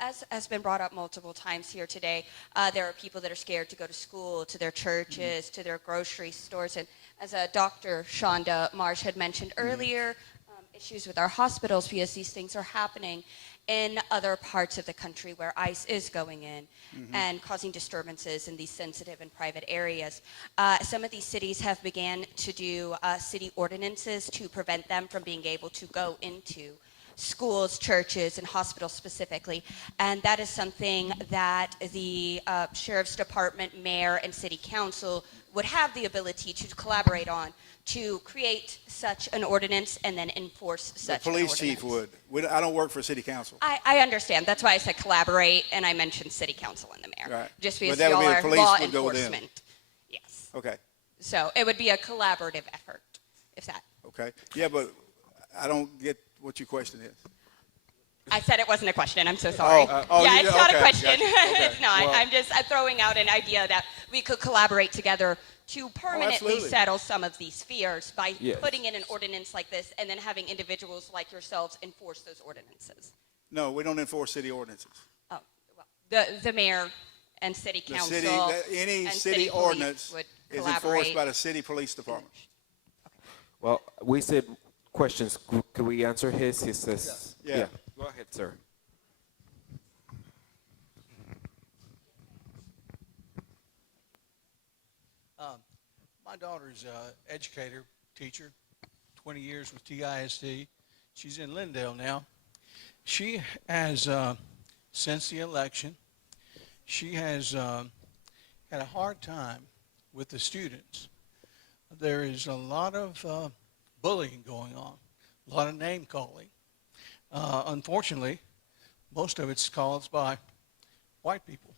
as has been brought up multiple times here today, there are people that are scared to go to school, to their churches, to their grocery stores, and as Dr. Shonda Marsh had mentioned earlier, issues with our hospitals because these things are happening in other parts of the country where ICE is going in and causing disturbances in these sensitive and private areas. Some of these cities have began to do city ordinances to prevent them from being able to go into schools, churches, and hospitals specifically. And that is something that the Sheriff's Department, Mayor, and City Council would have the ability to collaborate on to create such an ordinance and then enforce The such an police ordinance. chief would. I don't work for city council. I understand. That's why I said collaborate, and I mentioned City Council and the Mayor. Right. Just But because that would y'all be the are police law would go with them. enforcement. Yes. Okay, So it would be a collaborative effort, if that. okay. Yeah, but I don't get what your question is. I said it wasn't a question. I'm so sorry. Oh, yeah, you- it's not okay, a question. gotcha. Okay. It's not. Well- I'm throwing out an idea that we could collaborate together to permanently absolutely. settle some of these fears by Yes. putting in an ordinance like this and then having individuals like yourselves enforce those ordinances. No, we don't enforce city ordinances. Oh, well, the mayor and city The council. city, any and city police ordinance would is enforced collaborate. by the city police department. Well, we said questions. Could we answer his? He says, Yeah. Go ahead, sir. My daughter's an educator, teacher, 20 years with TISD. She's in Lindale now. She has, since the election, she has had a hard time with the students. There is a lot of bullying going on, a lot of name calling. Unfortunately, most of it's caused by white people.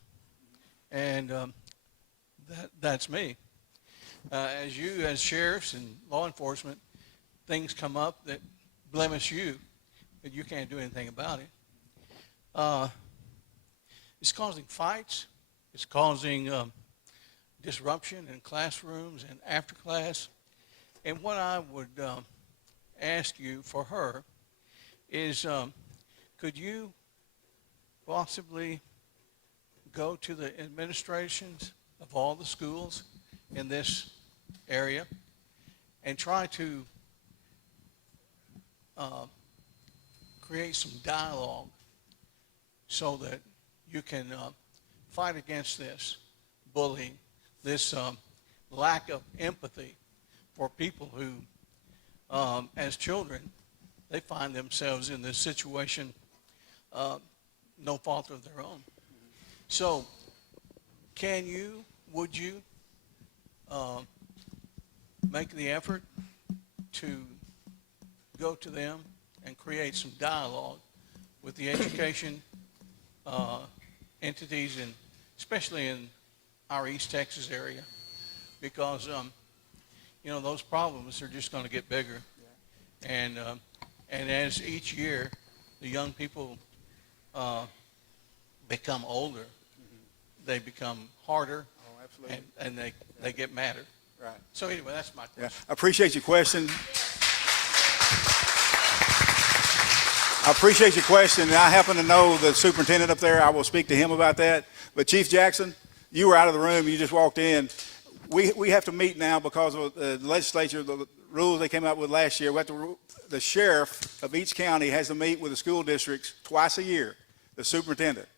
And that's me. As you, as sheriffs and law enforcement, things come up that blemish you, but you can't do anything about it. It's causing fights. It's causing disruption in classrooms and after class. And what I would ask you for her is, could you possibly go to the administrations of all the schools in this area and try to create some dialogue so that you can fight against this bullying, this lack of empathy for people who, as children, they find themselves in this situation, no fault of their own. So, would you make the effort to go to them and create some dialogue with the education entities, and especially in our East Texas area, because those problems are just going to get bigger, and as each year the young people become older, they become harder, and they get madder. Right. So anyway, that's my Yeah, question. I appreciate your question. I appreciate your question, and I happen to know the superintendent up there. I will speak to him about that. But Chief Jackson, you were out of the room. You just walked in. We have to meet now because of the legislature, the rules they came out with last year. We have to, the sheriff of each county has to meet with the school districts twice a year, the superintendent.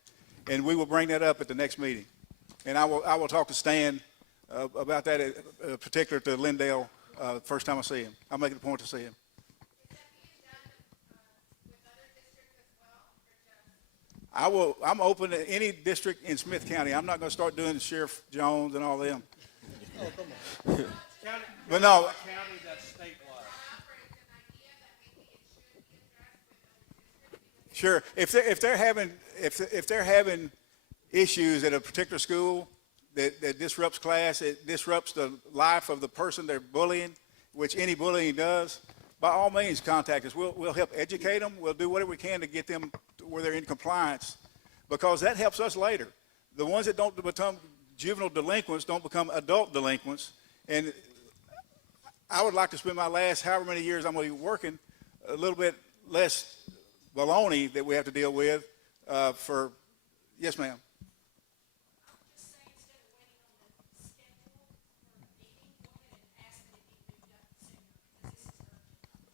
And we will bring that up at the next meeting. And I will talk to Stan about that, particular to Lindale, first time I see him. I'll make it a point to see him. I'm open to any district in Smith County. I'm not going to start doing Sheriff Jones and all them. Oh, come on. But no. County that's statewide. Sure. If they're having issues at a particular school that disrupts class, it disrupts the life of the person they're bullying, which any bullying does, by all means contact us. We'll help educate them. We'll do whatever we can to get them to where they're in compliance because that helps us later. The ones that don't become juvenile delinquents don't become adult delinquents. And I would like to spend my last however many years I'm going to be working a little bit less baloney that we have to deal with for, yes, ma'am.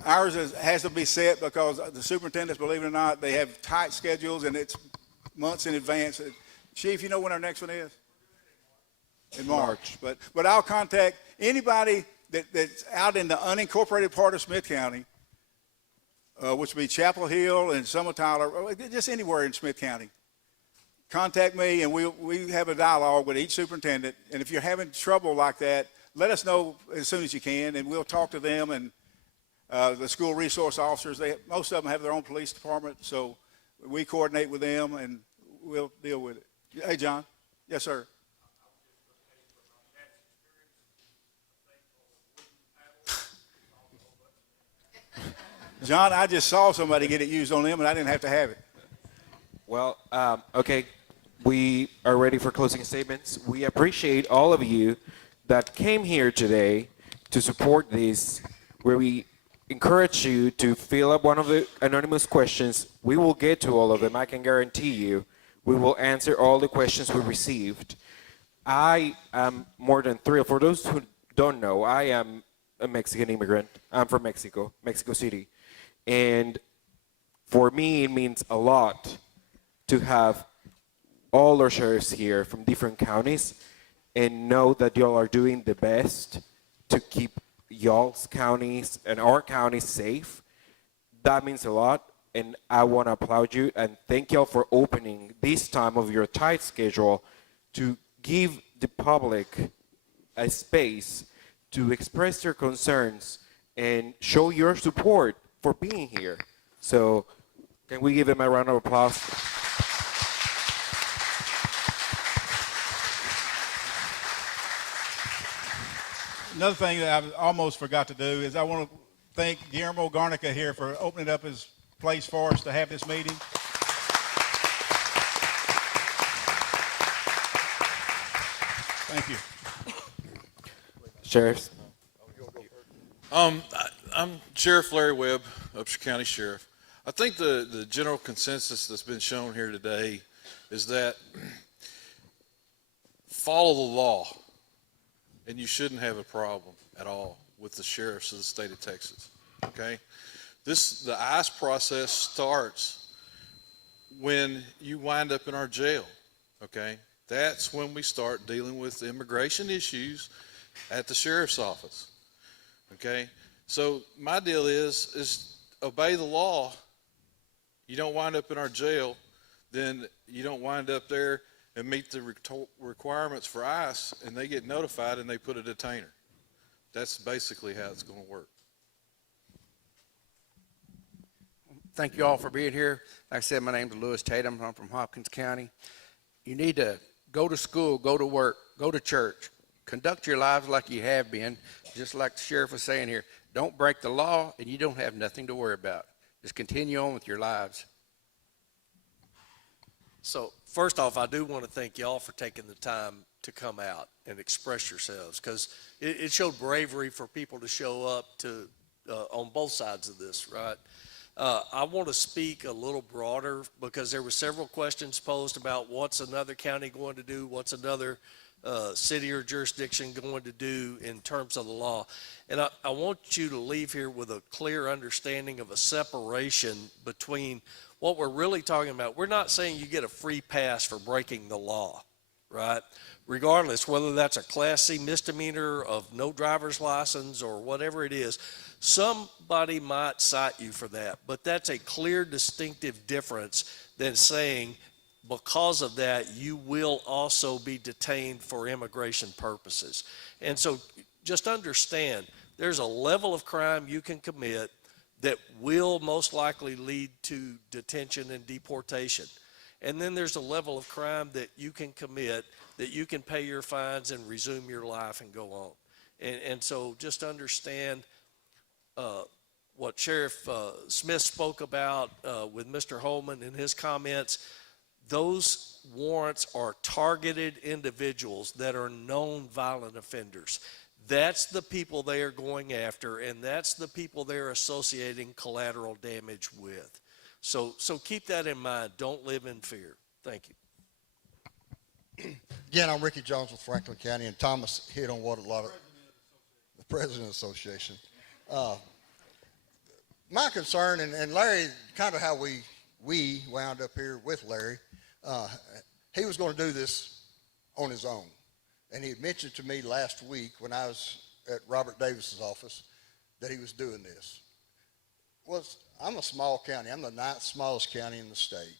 Ours has to be set because the superintendents, believe it or not, they have tight schedules and it's months in advance. Chief, you know when our next one is? In March. But I'll contact anybody that's out in the unincorporated part of Smith County, which would be Chapel Hill and Summer Tyler, just anywhere in Smith County. Contact me and we have a dialogue with each superintendent. And if you're having trouble like that, let us know as soon as you can and we'll talk to them and the school resource officers. Most of them have their own police department, so we coordinate with them and we'll deal with it. Hey, John. Yes, sir. John, I just saw somebody get it used on them, and I didn't have to have it. Well, okay, we are ready for closing statements. We appreciate all of you that came here today to support this, where we encourage you to fill up one of the anonymous questions. We will get to all of them, I can guarantee you. We will answer all the questions we received. I am more than thrilled. For those who don't know, I am a Mexican immigrant. I'm from Mexico, Mexico City. And for me, it means a lot to have all our sheriffs here from different counties and know that y'all are doing the best to keep y'all's counties and our counties safe. That means a lot, and I want to applaud you and thank y'all for opening this time of your tight schedule to give the public a space to express their concerns and show your support for being here. So can we give them a round of applause? Another thing that I almost forgot to do is I want to thank Guillermo Garnica here for opening up his place for us to have this meeting. Thank you. Sheriffs. I'm Sheriff Larry Webb, Upshur County Sheriff. I think the general consensus that's been shown here today is that follow the law, and you shouldn't have a problem at all with the sheriffs of the state of Texas. Okay, the ICE process starts when you wind up in our jail. Okay, that's when we start dealing with immigration issues at the sheriff's office. Okay, so my deal is obey the law. You don't wind up in our jail, then you don't wind up there and meet the requirements for ICE, and they get notified and they put a detainer. That's basically how it's going to work. Thank you all for being here. Like I said, my name is Lewis Tatum. I'm from Hopkins County. You need to go to school, go to work, go to church. Conduct your lives like you have been, just like the sheriff was saying here. Don't break the law, and you don't have nothing to worry about. Just continue on with your lives. So first off, I do want to thank y'all for taking the time to come out and express yourselves, because it showed bravery for people to show up to on both sides of this, right? I want to speak a little broader because there were several questions posed about what's another county going to do, what's another city or jurisdiction going to do in terms of the law. And I want you to leave here with a clear understanding of a separation between what we're really talking about. We're not saying you get a free pass for breaking the law, right? Regardless, whether that's a Class C misdemeanor of no driver's license or whatever it is, somebody might cite you for that. But that's a clear, distinctive difference than saying, because of that, you will also be detained for immigration purposes. And so just understand, there's a level of crime you can commit that will most likely lead to detention and deportation. And then there's a level of crime that you can commit that you can pay your fines and resume your life and go on. And so just understand what Sheriff Smith spoke about with Mr. Holman in his comments. those warrants are targeted individuals that are known violent offenders. That's the people they are going after, and that's the people they're associating collateral damage with. So keep that in mind. Don't live in fear. Thank you. Again, I'm Ricky Jones with Franklin County, and Thomas hit on what a lot of the President Association. My concern, and Larry, kind of how we wound up here with Larry, he was going to do this on his own. And he had mentioned to me last week when I was at Robert Davis's office that he was doing this. I'm a small county. I'm the 9th smallest county in the state.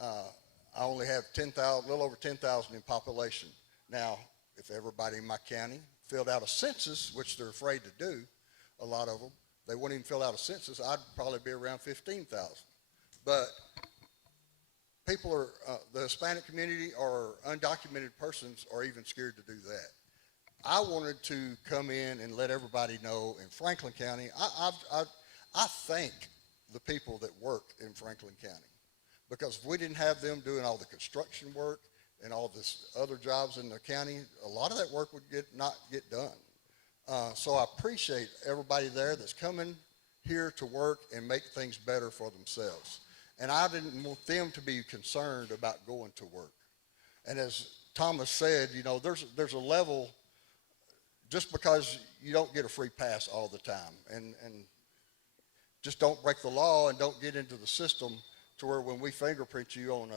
I only have 10,000, a little over 10,000 in population. Now, if everybody in my county filled out a census, which they're afraid to do, a lot of them, they wouldn't even fill out a census, I'd probably be around 15,000. But people are, the Hispanic community or undocumented persons are even scared to do that. I wanted to come in and let everybody know in Franklin County, I thank the people that work in Franklin County, because if we didn't have them doing all the construction work and all this other jobs in the county, a lot of that work would not get done. So I appreciate everybody there that's coming here to work and make things better for themselves. And I didn't want them to be concerned about going to work. And as Thomas said, you know, there's a level, just because you don't get a free pass all the time, and just don't break the law and don't get into the system to where when we fingerprint you on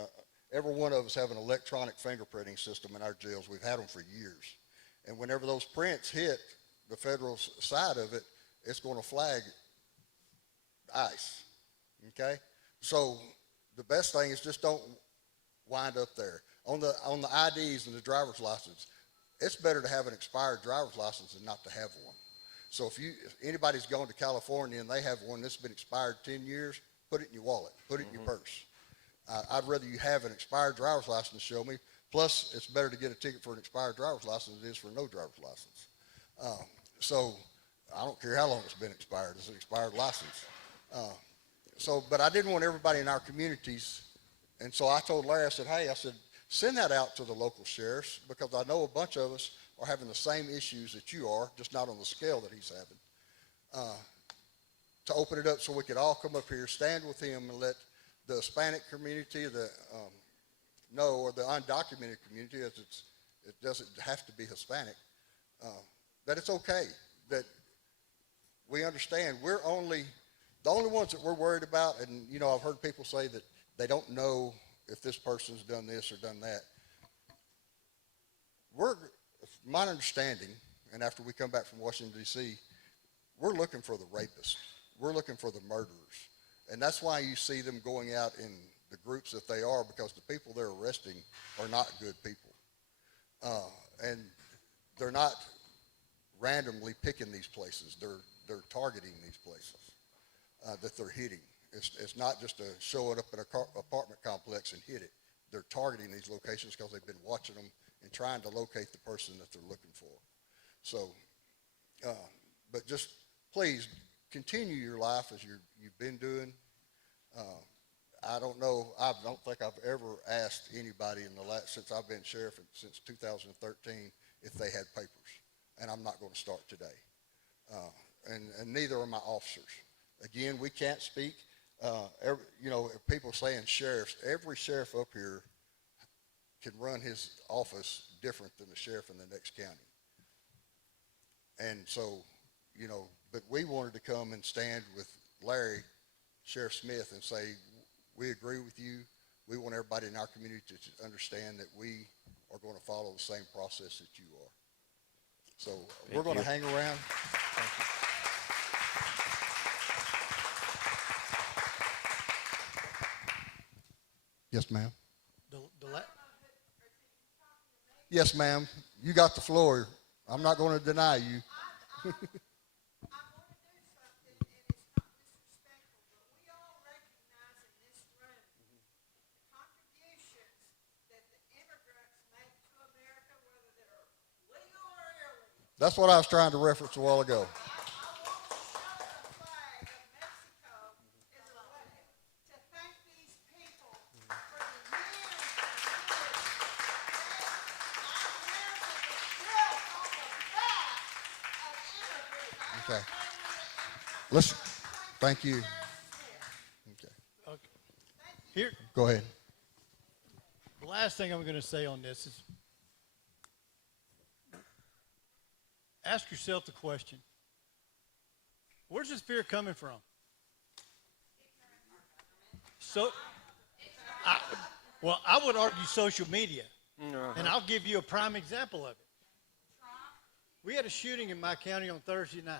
every one of us have an electronic fingerprinting system in our jails. We've had them for years. And whenever those prints hit the federal side of it, it's going to flag ICE, okay? So the best thing is just don't wind up there. On the IDs and the driver's license, it's better to have an expired driver's license than not to have one. So if anybody's gone to California and they have one that's been expired 10 years, put it in your wallet, put it in your purse. I'd rather you have an expired driver's license, show me. Plus, it's better to get a ticket for an expired driver's license than it is for no driver's license. So I don't care how long it's been expired. It's an expired license. But I didn't want everybody in our communities, and so I told Larry, I said, hey, send that out to the local sheriffs, because I know a bunch of us are having the same issues that you are, just not on the scale that he's having. To open it up so we could all come up here, stand with him, and let the Hispanic community, or the undocumented community, as it doesn't have to be Hispanic, that it's okay, that we understand the only ones that we're worried about, and you know, I've heard people say that they don't know if this person's done this or done that. My understanding, and after we come back from Washington, D.C., we're looking for the rapists. We're looking for the murderers. And that's why you see them going out in the groups that they are, because the people they're arresting are not good people. And they're not randomly picking these places. They're targeting these places that they're hitting. It's not just show it up in an apartment complex and hit it. They're targeting these locations because they've been watching them and trying to locate the person that they're looking for. So, but just please continue your life as you've been doing. I don't think I've ever asked anybody since I've been sheriff since 2013 if they had papers, and I'm not going to start today. And neither are my officers. Again, we can't speak. If people saying sheriffs, every sheriff up here can run his office different than the sheriff in the next county. And so, but we wanted to come and stand with Larry, Sheriff Smith, and say, we agree with you. We want everybody in our community to understand that we are going to follow the same process that you are. So we're going to hang around. Thank you. Yes, ma'am. Yes, ma'am. You got the floor. I'm not going to deny you. That's what I was trying to reference a while ago. Okay. Listen, thank you. Okay. Here, Go ahead. the last thing I'm going to say on this is ask yourself the question, where's this fear coming from? So, I would argue social media, and I'll give you a prime example of it. We had a shooting in my county on Thursday night.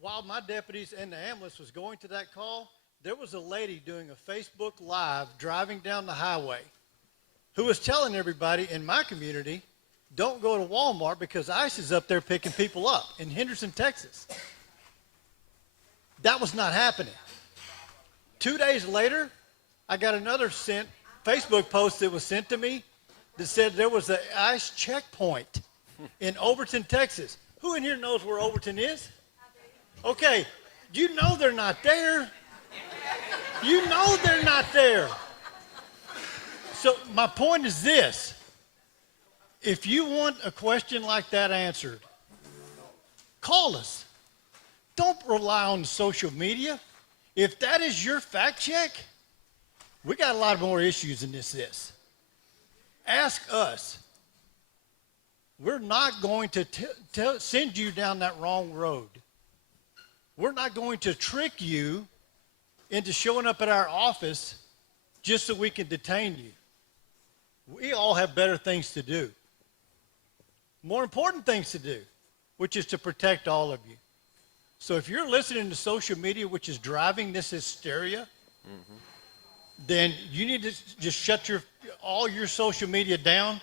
While my deputies and the ambulance was going to that call, there was a lady doing a Facebook Live driving down the highway who was telling everybody in my community, don't go to Walmart because ICE is up there picking people up in Henderson, Texas. That was not happening. 2 days later, I got another Facebook post that was sent to me that said there was an ICE checkpoint in Overton, Texas. Who in here knows where Overton is? Okay, you know they're not there. You know they're not there. So my point is this. If you want a question like that answered, call us. Don't rely on social media. If that is your fact check, we got a lot more issues than this. Ask us. We're not going to send you down that wrong road. We're not going to trick you into showing up at our office just so we can detain you. We all have better things to do. More important things to do, which is to protect all of you. So if you're listening to social media, which is driving this hysteria, then you need to just shut all your social media down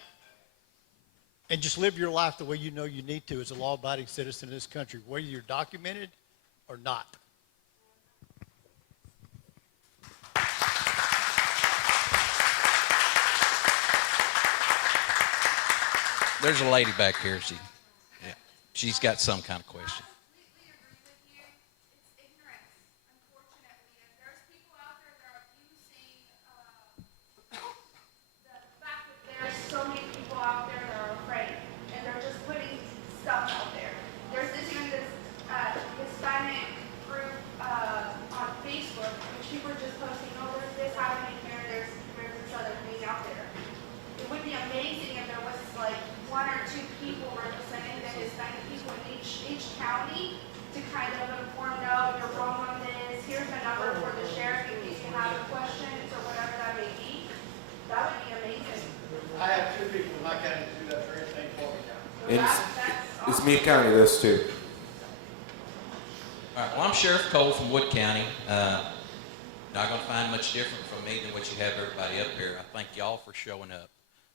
and just live your life the way you know you need to as a law-abiding citizen of this country, whether you're documented or not. There's a lady back here. She's got some kind of question. There's so many people out there that are afraid, and they're just putting stuff out there. There's even this Hispanic group on Facebook, which people are just posting, oh, there's this happening here, there's this other thing out there. It would be amazing if there was like 1 or 2 people representing the Hispanic people in each county to kind of inform, no, you're wrong on this, here's the number for the sheriff in case you have questions or whatever that may be. That would be amazing. I have 2 people in my county to do that very thing for me. In Smith County, those two. All right, well, I'm Sheriff Cole from Wood County. Not going to find much different from me than what you have everybody up here. I thank y'all for showing up.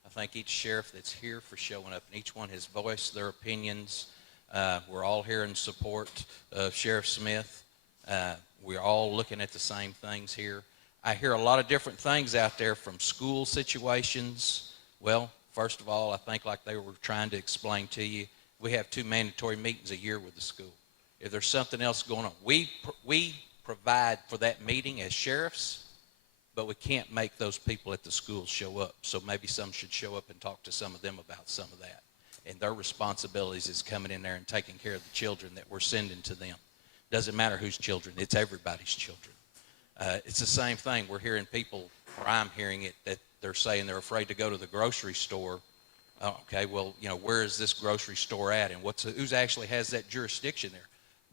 I thank each sheriff that's here for showing up, and each one has voiced their opinions. We're all here in support of Sheriff Smith. We're all looking at the same things here. I hear a lot of different things out there from school situations. Well, first of all, I think like they were trying to explain to you, we have 2 mandatory meetings a year with the school. If there's something else going on, we provide for that meeting as sheriffs, but we can't make those people at the schools show up. So maybe some should show up and talk to some of them about some of that. And their responsibilities is coming in there and taking care of the children that we're sending to them. Doesn't matter whose children, it's everybody's children. It's the same thing. We're hearing people, or I'm hearing it, that they're saying they're afraid to go to the grocery store. Okay, well, where is this grocery store at, and who's actually has that jurisdiction there?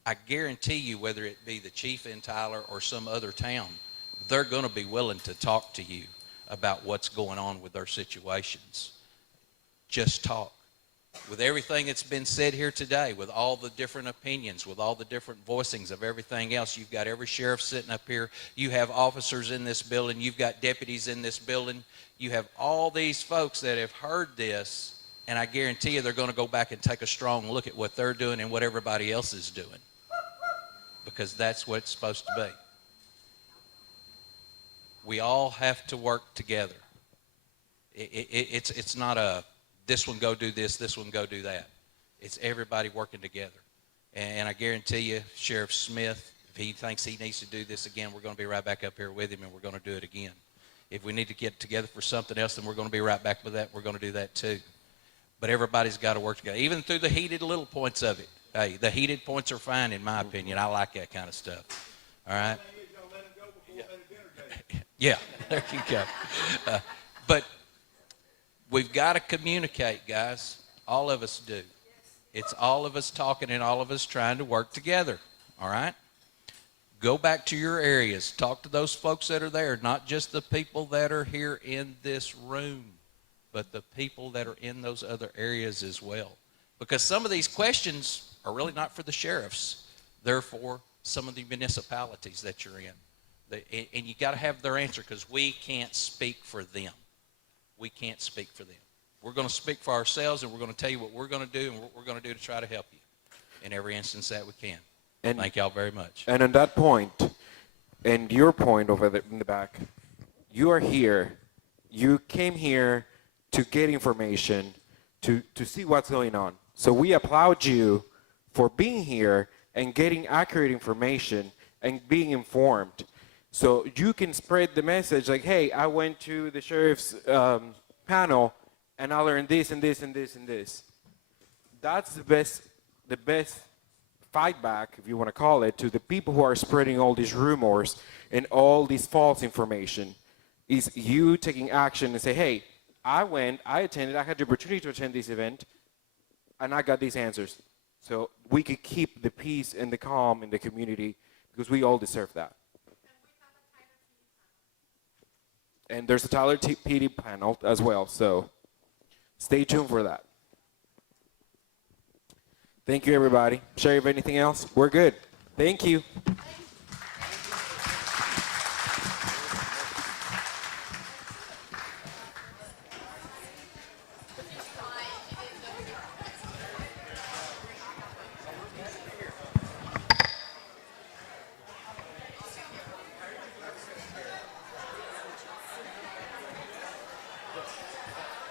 I guarantee you, whether it be the chief in Tyler or some other town, they're going to be willing to talk to you about what's going on with their situations. Just talk. With everything that's been said here today, with all the different opinions, with all the different voicings of everything else, you've got every sheriff sitting up here. You have officers in this building. You've got deputies in this building. You have all these folks that have heard this, and I guarantee you they're going to go back and take a strong look at what they're doing and what everybody else is doing, because that's what it's supposed to be. We all have to work together. It's not a this one go do this one go do that. It's everybody working together. And I guarantee you, Sheriff Smith, if he thinks he needs to do this again, we're going to be right back up here with him, and we're going to do it again. If we need to get together for something else, then we're going to be right back with that. We're going to do that too. But everybody's got to work together, even through the heated little points of it. hey, the heated points are fine in my opinion. I like that kind of stuff. All right? Yeah, there you go. But we've got to communicate, guys. All of us do. It's all of us talking and all of us trying to work together. All right? Go back to your areas. Talk to those folks that are there, not just the people that are here in this room, but the people that are in those other areas as well. Because some of these questions are really not for the sheriffs. They're for some of the municipalities that you're in. And you got to have their answer, because we can't speak for them. We can't speak for them. We're going to speak for ourselves, and we're going to tell you what we're going to do and what we're going to do to try to help you in every instance that we can. And, thank y'all very much. And on that point, and your point over there in the back, you are here. You came here to get information, to see what's going on. So we applaud you for being here and getting accurate information and being informed. So you can spread the message like, hey, I went to the sheriff's panel and I learned this and this and this and this. That's the best fight back, if you want to call it, to the people who are spreading all these rumors and all this false information, is you taking action and say, hey, I attended, I had the opportunity to attend this event, and I got these answers. So we could keep the peace and the calm in the community, because we all deserve that. And there's a Tyler PD panel as well, so stay tuned for that. Thank you, everybody. Sheriff, anything else? We're good. Thank you.